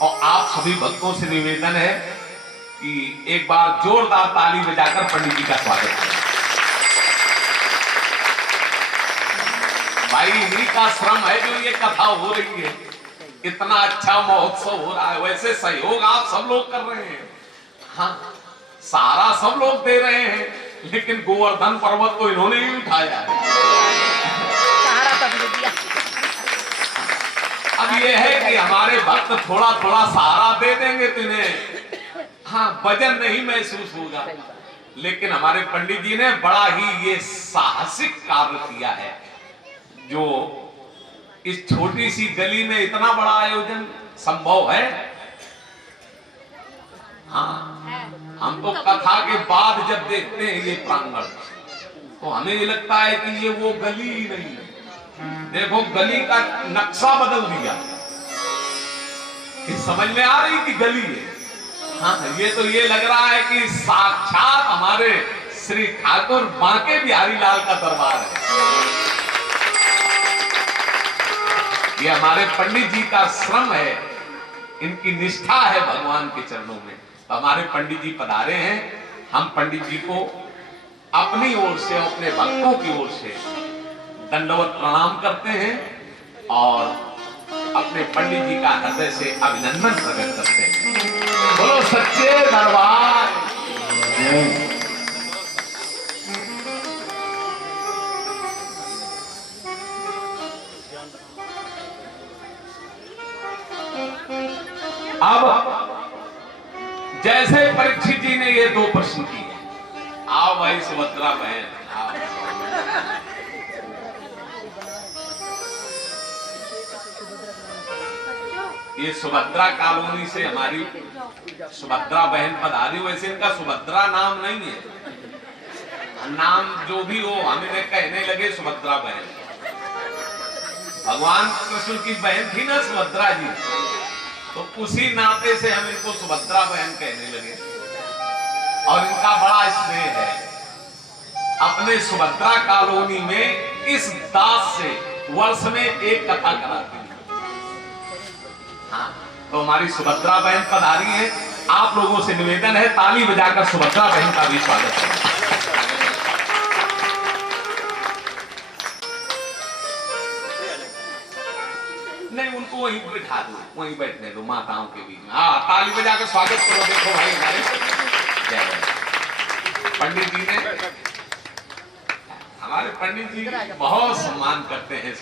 और आप सभी भक्तों से निवेदन है कि एक बार जोरदार ताली बजाकर पंडित जी का स्वागत करें। भाई इन्हीं का श्रम है जो ये कथा हो रही है। इतना अच्छा महोत्सव हो रहा है, वैसे सहयोग आप सब लोग कर रहे हैं। हाँ, सारा सब लोग दे रहे हैं, लेकिन गोवर्धन पर्वत तो इन्होंने ही उठाया है। अब ये है कि हमारे भक्त थोड़ा थोड़ा सहारा दे देंगे तो इन्हें हाँ वजन नहीं महसूस होगा, लेकिन हमारे पंडित जी ने बड़ा ही ये साहसिक कार्य किया है, जो इस छोटी सी गली में इतना बड़ा आयोजन संभव है। हाँ, हम तो कथा के बाद जब देखते हैं ये प्रांगण तो हमें ये लगता है कि ये वो गली ही नहीं है। देखो गली का नक्शा बदल दिया, कि समझ में आ रही कि गली है। हाँ, ये तो ये लग रहा है कि साक्षात हमारे श्री ठाकुर बांके बिहारी लाल का दरबार है। ये हमारे पंडित जी का श्रम है, इनकी निष्ठा है भगवान के चरणों में। तो हमारे पंडित जी पधारे हैं, हम पंडित जी को अपनी ओर से, अपने भक्तों की ओर से दंडवत प्रणाम करते हैं और अपने पंडित जी का हृदय से अभिनंदन प्रकट करते हैं। बोलो सच्चे दरबार। अब जैसे परीक्षित जी ने ये 2 प्रश्न किए, आओ भाई सुभद्रा बहन आओ। ये सुभद्रा कॉलोनी से हमारी सुभद्रा बहन पधारी। वैसे इनका सुभद्रा नाम नहीं है, नाम जो भी हो हम इन्हें कहने लगे सुभद्रा बहन। भगवान कृष्ण की बहन थी ना सुभद्रा जी, तो उसी नाते से हम इनको सुभद्रा बहन कहने लगे। और इनका बड़ा स्नेह है, अपने सुभद्रा कॉलोनी में इस दास से वर्ष में एक कथा कराती है। हाँ, तो हमारी सुभद्रा बहन पधारी है। आप लोगों से निवेदन है, ताली बजाकर सुभद्रा बहन का भी स्वागत करें। नहीं, उनको वहीं बैठा दो, वहीं बैठने दो माताओं के बीच में। हाँ, ताली बजाकर स्वागत करो। देखो भाई हमारे पंडित जी ने, हमारे पंडित जी बहुत सम्मान करते हैं।